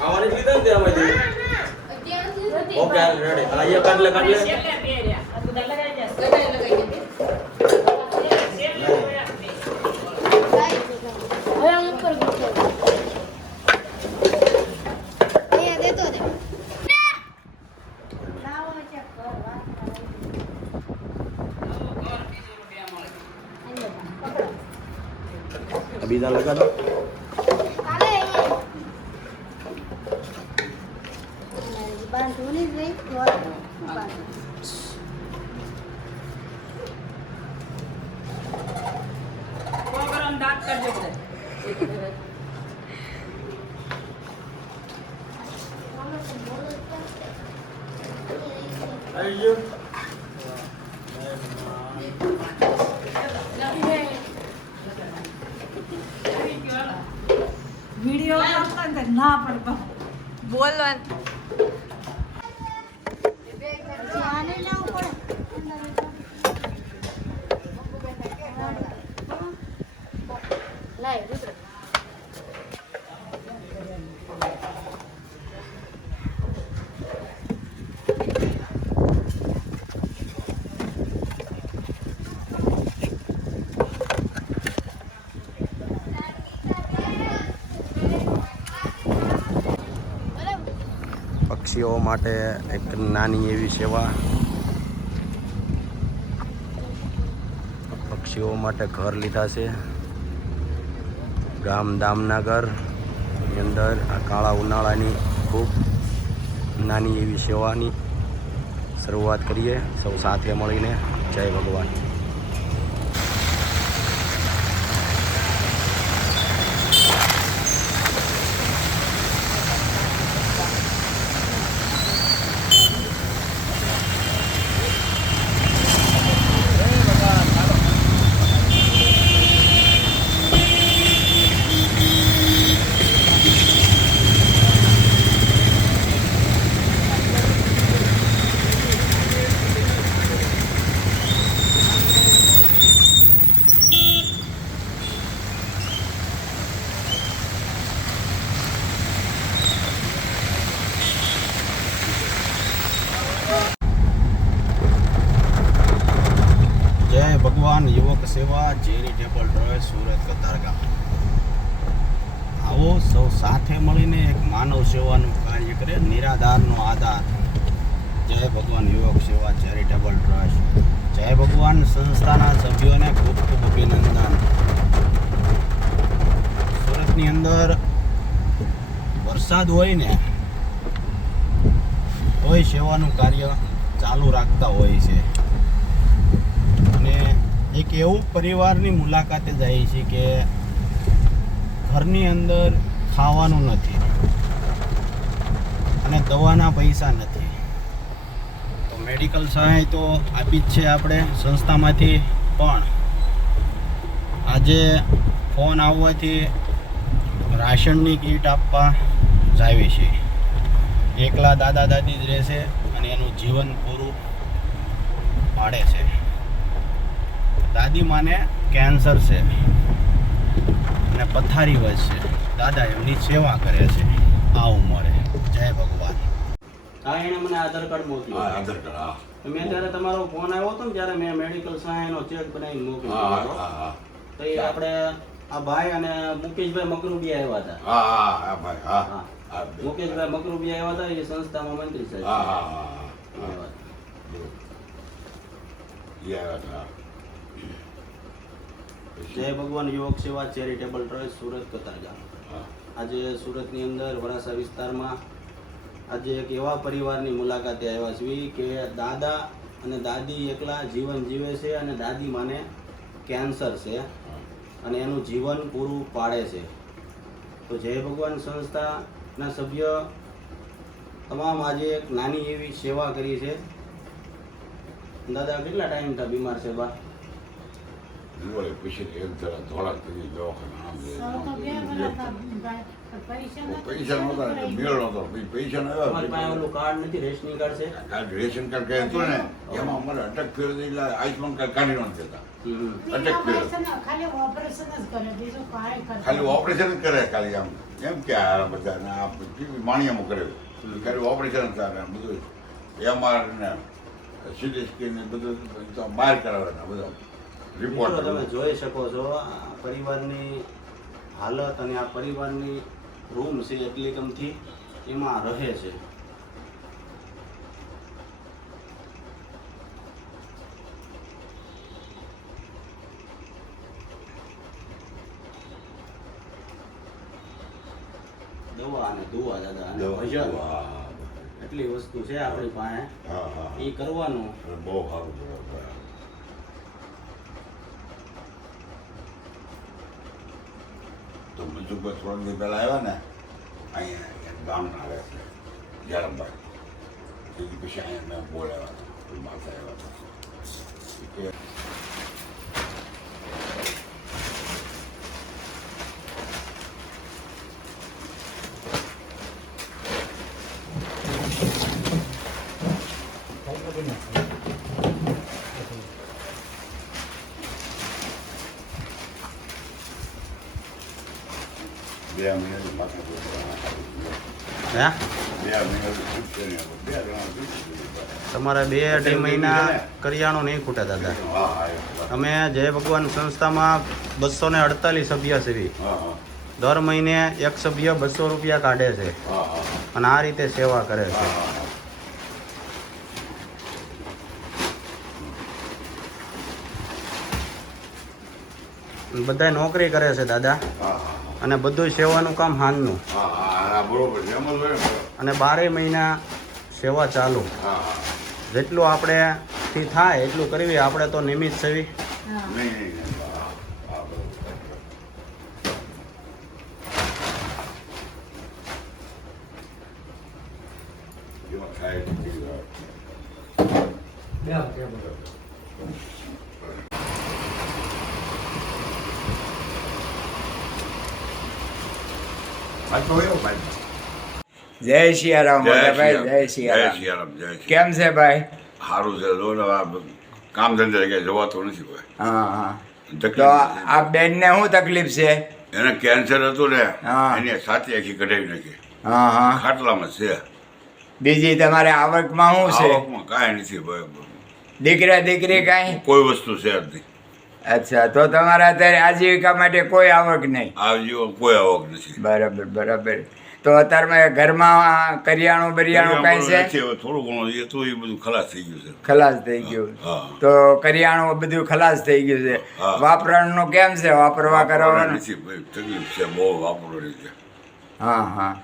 आवानी लीधा ने तेरा माथे ના અત્યારથી નથી ओके रेडी आ ये काट ले છેલ્લે બે રહ્યા આ બધા લગાઈ દે લગાઈ દે હવે આમ ઉપર ગોઠવો અહીંયા દેતો દે લાવો ચેક કર વાત अभी इधर लगा दो કાલે અહીંયા બાંધવાની જ રહી બાંધો પ્રોગ્રામ દાંત કરજો બધા आइयो વિડિયો કરતા ને ના પડતો બોલવાનું આને લાવવું પડે લાય રુદ્ર પક્ષીઓ માટે એક નાની એવી સેવા પક્ષીઓ માટે ઘર લીધા છે ગામ દામનગર ની અંદર આ કાળા ઉનાળાની ખૂબ નાની એવી સેવાની શરૂઆત કરીએ સૌ સાથે મળીને જય ભગવાન જય ભગવાન યુવક સેવા ચેરિટેબલ ટ્રસ્ટ સુરત કતારગામ આવો સૌ સાથે મળીને એક માનવ સેવાનું કાર્ય કરે નિરાધારનો આધાર જય ભગવાન યુવક સેવા ચેરિટેબલ ટ્રસ્ટ જય ભગવાન સંસ્થાના સભ્યોને ખૂબ ખૂબ અભિનંદન સુરતની અંદર વરસાદ હોય ને તોય સેવાનું કાર્ય ચાલુ રાખતા હોય છે અને એક એવું પરિવારની મુલાકાતે જાય છે કે ઘરની અંદર ખાવાનું નથી અને દવાના પૈસા નથી તો મેડિકલ સહાય તો આપી જ છે આપણે સંસ્થામાંથી પણ આજે ફોન આવવાથી રાશનની કીટ આપવા જાય છે એકલા દાદા દાદી જ રહેશે અને એનું જીવન પૂરું પાડે છે દાદી માને કેન્સર છે અને પથારી વચ છે દાદા એમની સેવા કરે છે આ ઉંમરે જય ભગવાન હા એને મને આધાર કાર્ડ મોકલ્યું હા આધાર કાર્ડ હા મેં ત્યારે તમારો ફોન આવ્યો હતો ને ત્યારે મેં મેડિકલ સહાયનો ચેક બનાવીને મોકલ્યો હા હતો. હા હા તો એ આપણે આ ભાઈ અને મુકેશભાઈ મકરુબી આવ્યા હતા હા હા હા ભાઈ હા હા. હા મુકેશભાઈ મકરુબી આવ્યા હતા એ સંસ્થામાં મંત્રી સાહેબ હા છે. હા હા એ વાત. હા જય ભગવાન યુવક સેવા ચેરિટેબલ ટ્રસ્ટ સુરત કતારગામ આજે સુરતની અંદર વરાસા વિસ્તારમાં આજે એક એવા પરિવારની મુલાકાતે આવ્યા છીએ કે દાદા અને દાદી એકલા જીવન જીવે છે અને દાદી માને કેન્સર છે અને એનું જીવન પૂરું પાડે છે તો જય ભગવાન સંસ્થાના સભ્ય તમામ આજે એક નાની એવી સેવા કરી છે દાદા કેટલા ટાઈમથી બીમાર છે બા દિવાળી પછી એક જરા ધોળા કરી દવાખાના પૈસા નહોતા મેળ નહોતો પૈસા ન તમારી પાસે આવ્યા ઓલું કાર્ડ નથી રેશનિંગ કાર્ડ છે આ રેશન કાર્ડ કહે હતું ને એમાં અમારે અટક થયો એટલે આયુષ્માન કાર્ડ કાઢી ન દેતા અટેક કર્યો ખાલી ઓપરેશન જ કરે બીજું કાંઈ કરે ખાલી ઓપરેશન જ કરે ખાલી આમ એમ કે આ બધાને આ માણિયામાં કરેલું ખાલી ઓપરેશન જ કરે બધું એમઆર ને સીટી સ્કેન ને બધું તો બહાર કરાવવાના બધા રિપોર્ટ મિત્રો તમે જોઈ શકો છો આ પરિવારની હાલત અને આ પરિવારની રૂમ છે એટલી કમથી એમાં રહે છે. દવા અને દુવા દાદા અને ભજન એટલી વસ્તુ છે આપણી પાસે હા હા એ કરવાનું. બહુ સારું બરાબર. તો મજુભાઈ થોડા દિવસ પહેલા આવ્યા ને અહીંયા ગામના આવ્યા છે જયરામભાઈ પછી અહીંયા મેં બોલાવ્યા હતા માતા આવ્યા હતા. બે મહિનાથી માથા હે તમારે 2-2.5 મહિના કરિયાણું નહીં ખૂટે દાદા. અમે જય ભગવાન સંસ્થામાં 248 સભ્ય છે. દર મહિને એક સભ્ય 200 રૂપિયા કાઢે છે અને આ રીતે સેવા કરે છે. બધા નોકરી કરે છે દાદા અને બધું સેવાનું કામ હાનનું અને 12 મહિના સેવા ચાલુ. જેટલું આપણે થી થાય એટલું કરવી. આપણે તો નિમિત્ત સેવી. જય સિયારામ મોટાભાઈ, જય સિયારામ. કેમ છે ભાઈ? સારું છે. કામ ધંધે ક્યાંય જવાતું નથી કોઈ. હા હા. તો આ બેન ને શું તકલીફ છે? એને કેન્સર હતું ને હા. એની છાતી આખી કઢાવી નાખી. હા હા. ખાટલામાં છે. બીજી તમારે આવકમાં શું છે? આવકમાં કાંઈ નથી ભાઈ. દીકરા દીકરી કાંઈ? કોઈ વસ્તુ છે જ નહીં. અચ્છા, તો તમારે અત્યારે આજીવિકા માટે કોઈ આવક નહીં? આ જીવન કોઈ આવક નથી. બરાબર બરાબર. તો અત્યારમાં ઘરમાં કરિયાણું બરિયાણું કાંઈ છે? નથી. હવે થોડું ઘણું એ તો એ બધું ખલાસ થઈ ગયું છે. ખલાસ થઈ ગયું. હા. તો કરિયાણું બધું ખલાસ થઈ ગયું છે. હા. વાપરવાનું કેમ છે? વાપરવા કરવાનું? નથી ભાઈ, તકલીફ છે બહુ વાપરવાની છે. હા હા.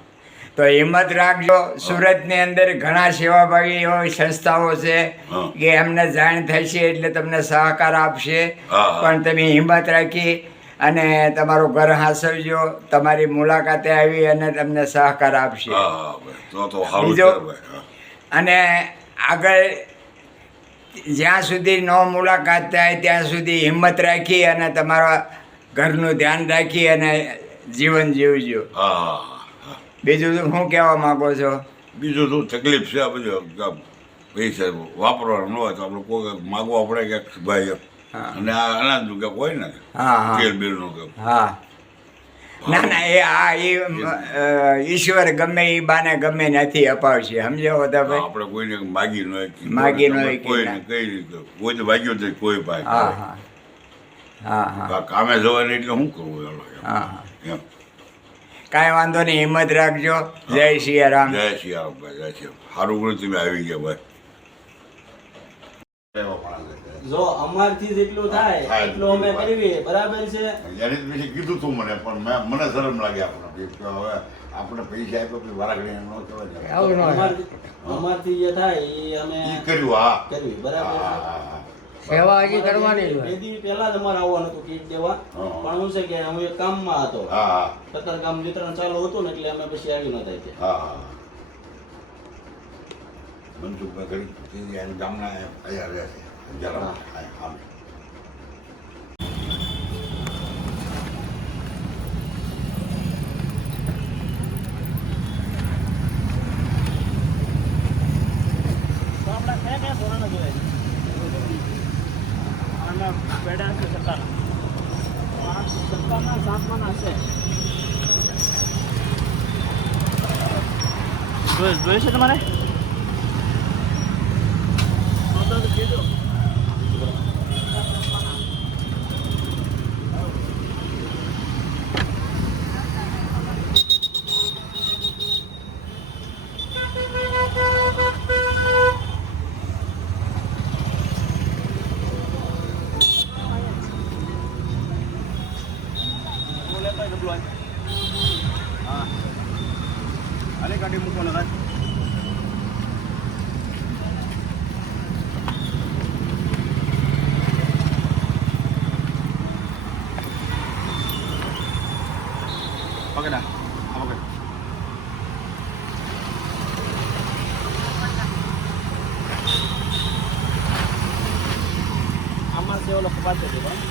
તો હિંમત રાખજો. સુરતની અંદર ઘણા સેવાભાવી એવી સંસ્થાઓ છે હા. કે એમને જાણ થશે એટલે તમને સહકાર આપશે. હા, હા. પણ તમે હિંમત રાખી અને તમારું ઘર હાંસવજો. તમારી મુલાકાતે આવી અને તમને સહકાર આપશે. હા હા ભાઈ, તો સારું બીજો- છે ભાઈ. હા. અને આગળ જ્યાં સુધી નો મુલાકાત થાય ત્યાં સુધી હિંમત રાખી અને તમારા ઘરનું ધ્યાન રાખી અને જીવન જીવજો. હા હા હા. બીજું શું કહેવા માંગો છો? બીજું શું તકલીફ છે આ બધું પૈસા વાપરવાનું ન હોય તો આપણે કોઈ માગવા પડે કે ભાઈ હા. અને આ અનાજનું કે હોય ને હા હા તેલ બિલનું કે હા. ના ના, એ ઈશ્વર ગમે એ બાને ગમે નથી અપાવશે. સમજો બધા ભાઈ? આપણે કોઈને માગી ન માગી ન કોઈને કઈ રીતે કોઈ તો માગ્યું તો કોઈ ભાઈ હા હા હા હા કામે જવાનું એટલે શું કરવું એમ હા હા. એમ. કાંઈ વાંધો નહીં, હિંમત રાખજો. જય સિયારામ. જય શ્રી રામ ભાઈ, જય શ્રી રામ. સારું કર્યું તમે આવી ગયા ભાઈ. જો અમારથી જેટલું થાય એટલું અમે કરવી. બરાબર છે. એને પછી કીધું તું મને પણ મને શરમ લાગે આપણે કે હવે આપણે પૈસા આપ્યો પછી વારાઘડી ન કહેવાય. અમારથી જે થાય એ અમે ઈ કર્યું હા. કરવી. બરાબર છે. હા, હા. સેવા હજી કરવાની જ હોય. બે દી પહેલા જ અમારે આવવાનું હતું કીટ દેવા. હા. પણ હું છે કે હું એક કામમાં હતો. હા હા કતાર કામ વિતરણ ચાલુ હતું ને એટલે અમે પછી આવી નતા ત્યાં. હા હા. મનસુખભાઈ ઘડી ગામના અહીંયા રહે છે જરા હા. તો આપણે કયા કયા ધોરણે જોઈએ? પેલા પેડા છે સત્તાના. સત્તાના સાતમાના છે. જોઈ છે તમારે? કીધું. હા આલે ગાડી મૂકો ને ભાઈ. પકડા આ પકડ. આમાં છે ઓલો કપાસ છે ભાઈ.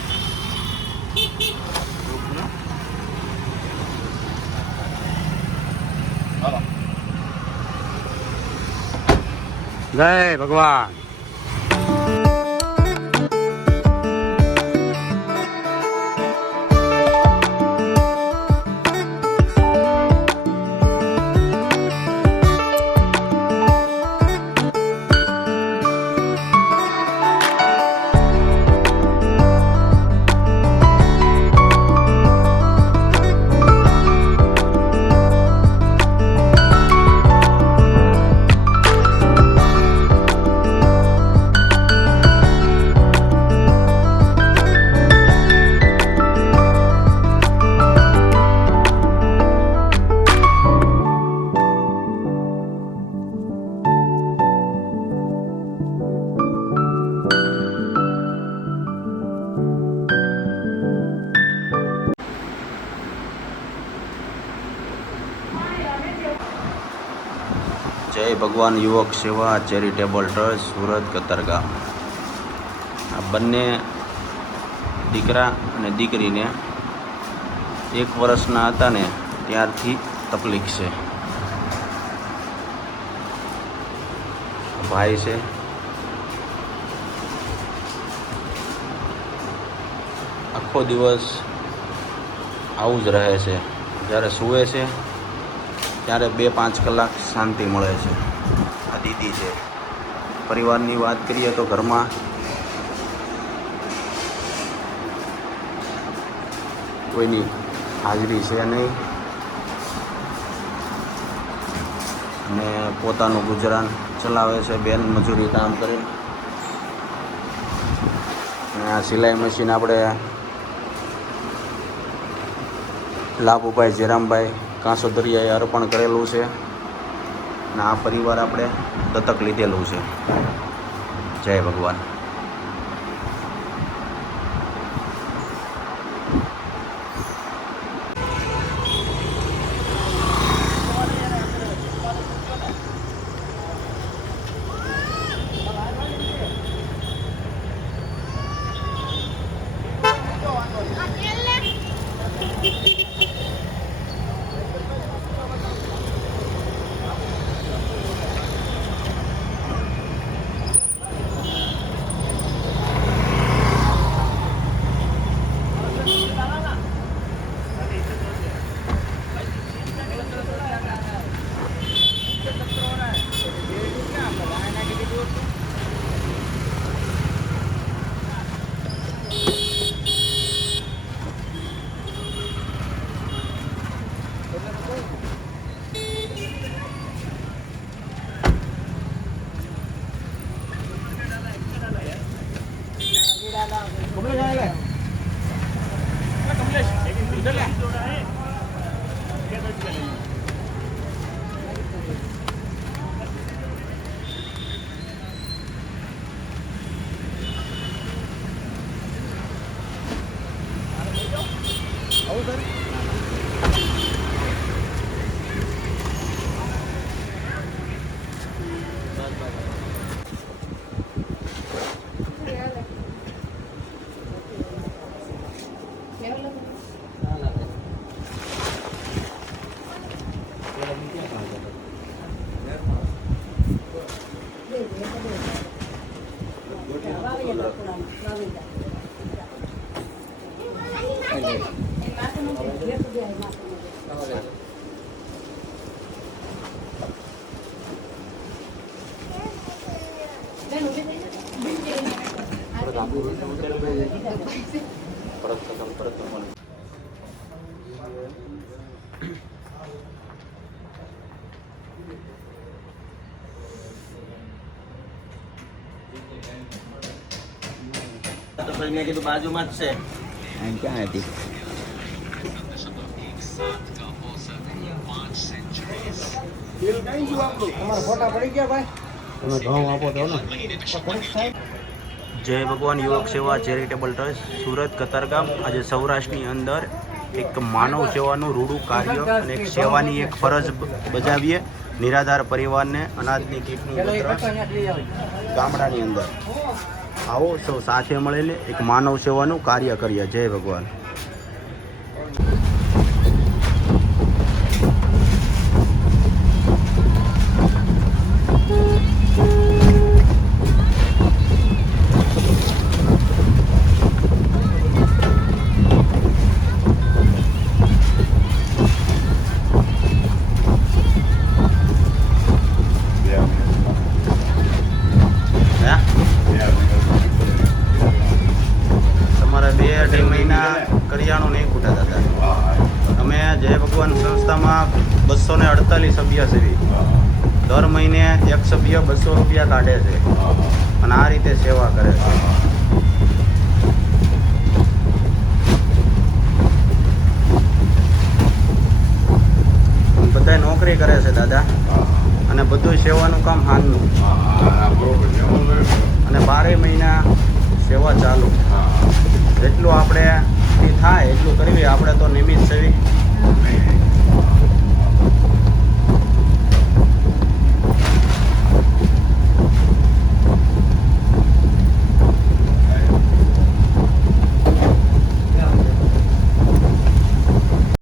જય ભગવાન. જય ભગવાન યુવક સેવા ચેરિટેબલ ટ્રસ્ટ સુરત કતારગામ. આ બંને દીકરા અને દીકરીને 1 વર્ષના હતા ને ત્યારથી તકલીફ છે. ભાઈ છે આખો દિવસ આવું જ રહે છે. જ્યારે સૂવે છે ત્યારે 2-5 કલાક શાંતિ મળે છે. આ દીદી છે. પરિવારની વાત કરીએ તો ઘરમાં કોઈની હાજરી છે નહીં અને પોતાનું ગુજરાન ચલાવે છે બેન મજૂરી કામ કરીને. અને આ સિલાઈ મશીન આપણે લાભુભાઈ જેરામભાઈ કાંસોદરિયાએ અર્પણ કરેલું છે અને આ પરિવાર આપણે દત્તક લીધેલું છે. જય ભગવાન. વાવી તો પછી મેં કીધું બાજુમાં જ છે. એમ ક્યાં હતી? તમે ઘઉં આપો તો ને. જય ભગવાન યુવક સેવા ચેરિટેબલ ટ્રસ્ટ સુરત કતારગામ આજે સૌરાષ્ટ્રની અંદર એક માનવ સેવાનું રૂડું કાર્ય અને એક સેવાની એક ફરજ બજાવીએ. નિરાધાર પરિવારને અનાજની કીટનું વિતરણ ગામડાની અંદર. આવો સૌ સાથે મળીને એક માનવ સેવાનું કાર્ય કરીએ. જય ભગવાન. તમારે 2-2.5 મહિના કરિયાણું નહીં ખૂટે દાદા. અમે જય ભગવાન સંસ્થામાં 248 સભ્ય છે. દર મહિને એક સભ્ય 200 રૂપિયા કાઢે છે અને આ રીતે સેવા કરે છે. બધા નોકરી કરે છે દાદા અને બધું સેવાનું કામ હાલનું અને 12 મહિના સેવા ચાલુ. જેટલું આપણે થાય એટલું કરવી. આપણે તો નિમિત્ત સેવી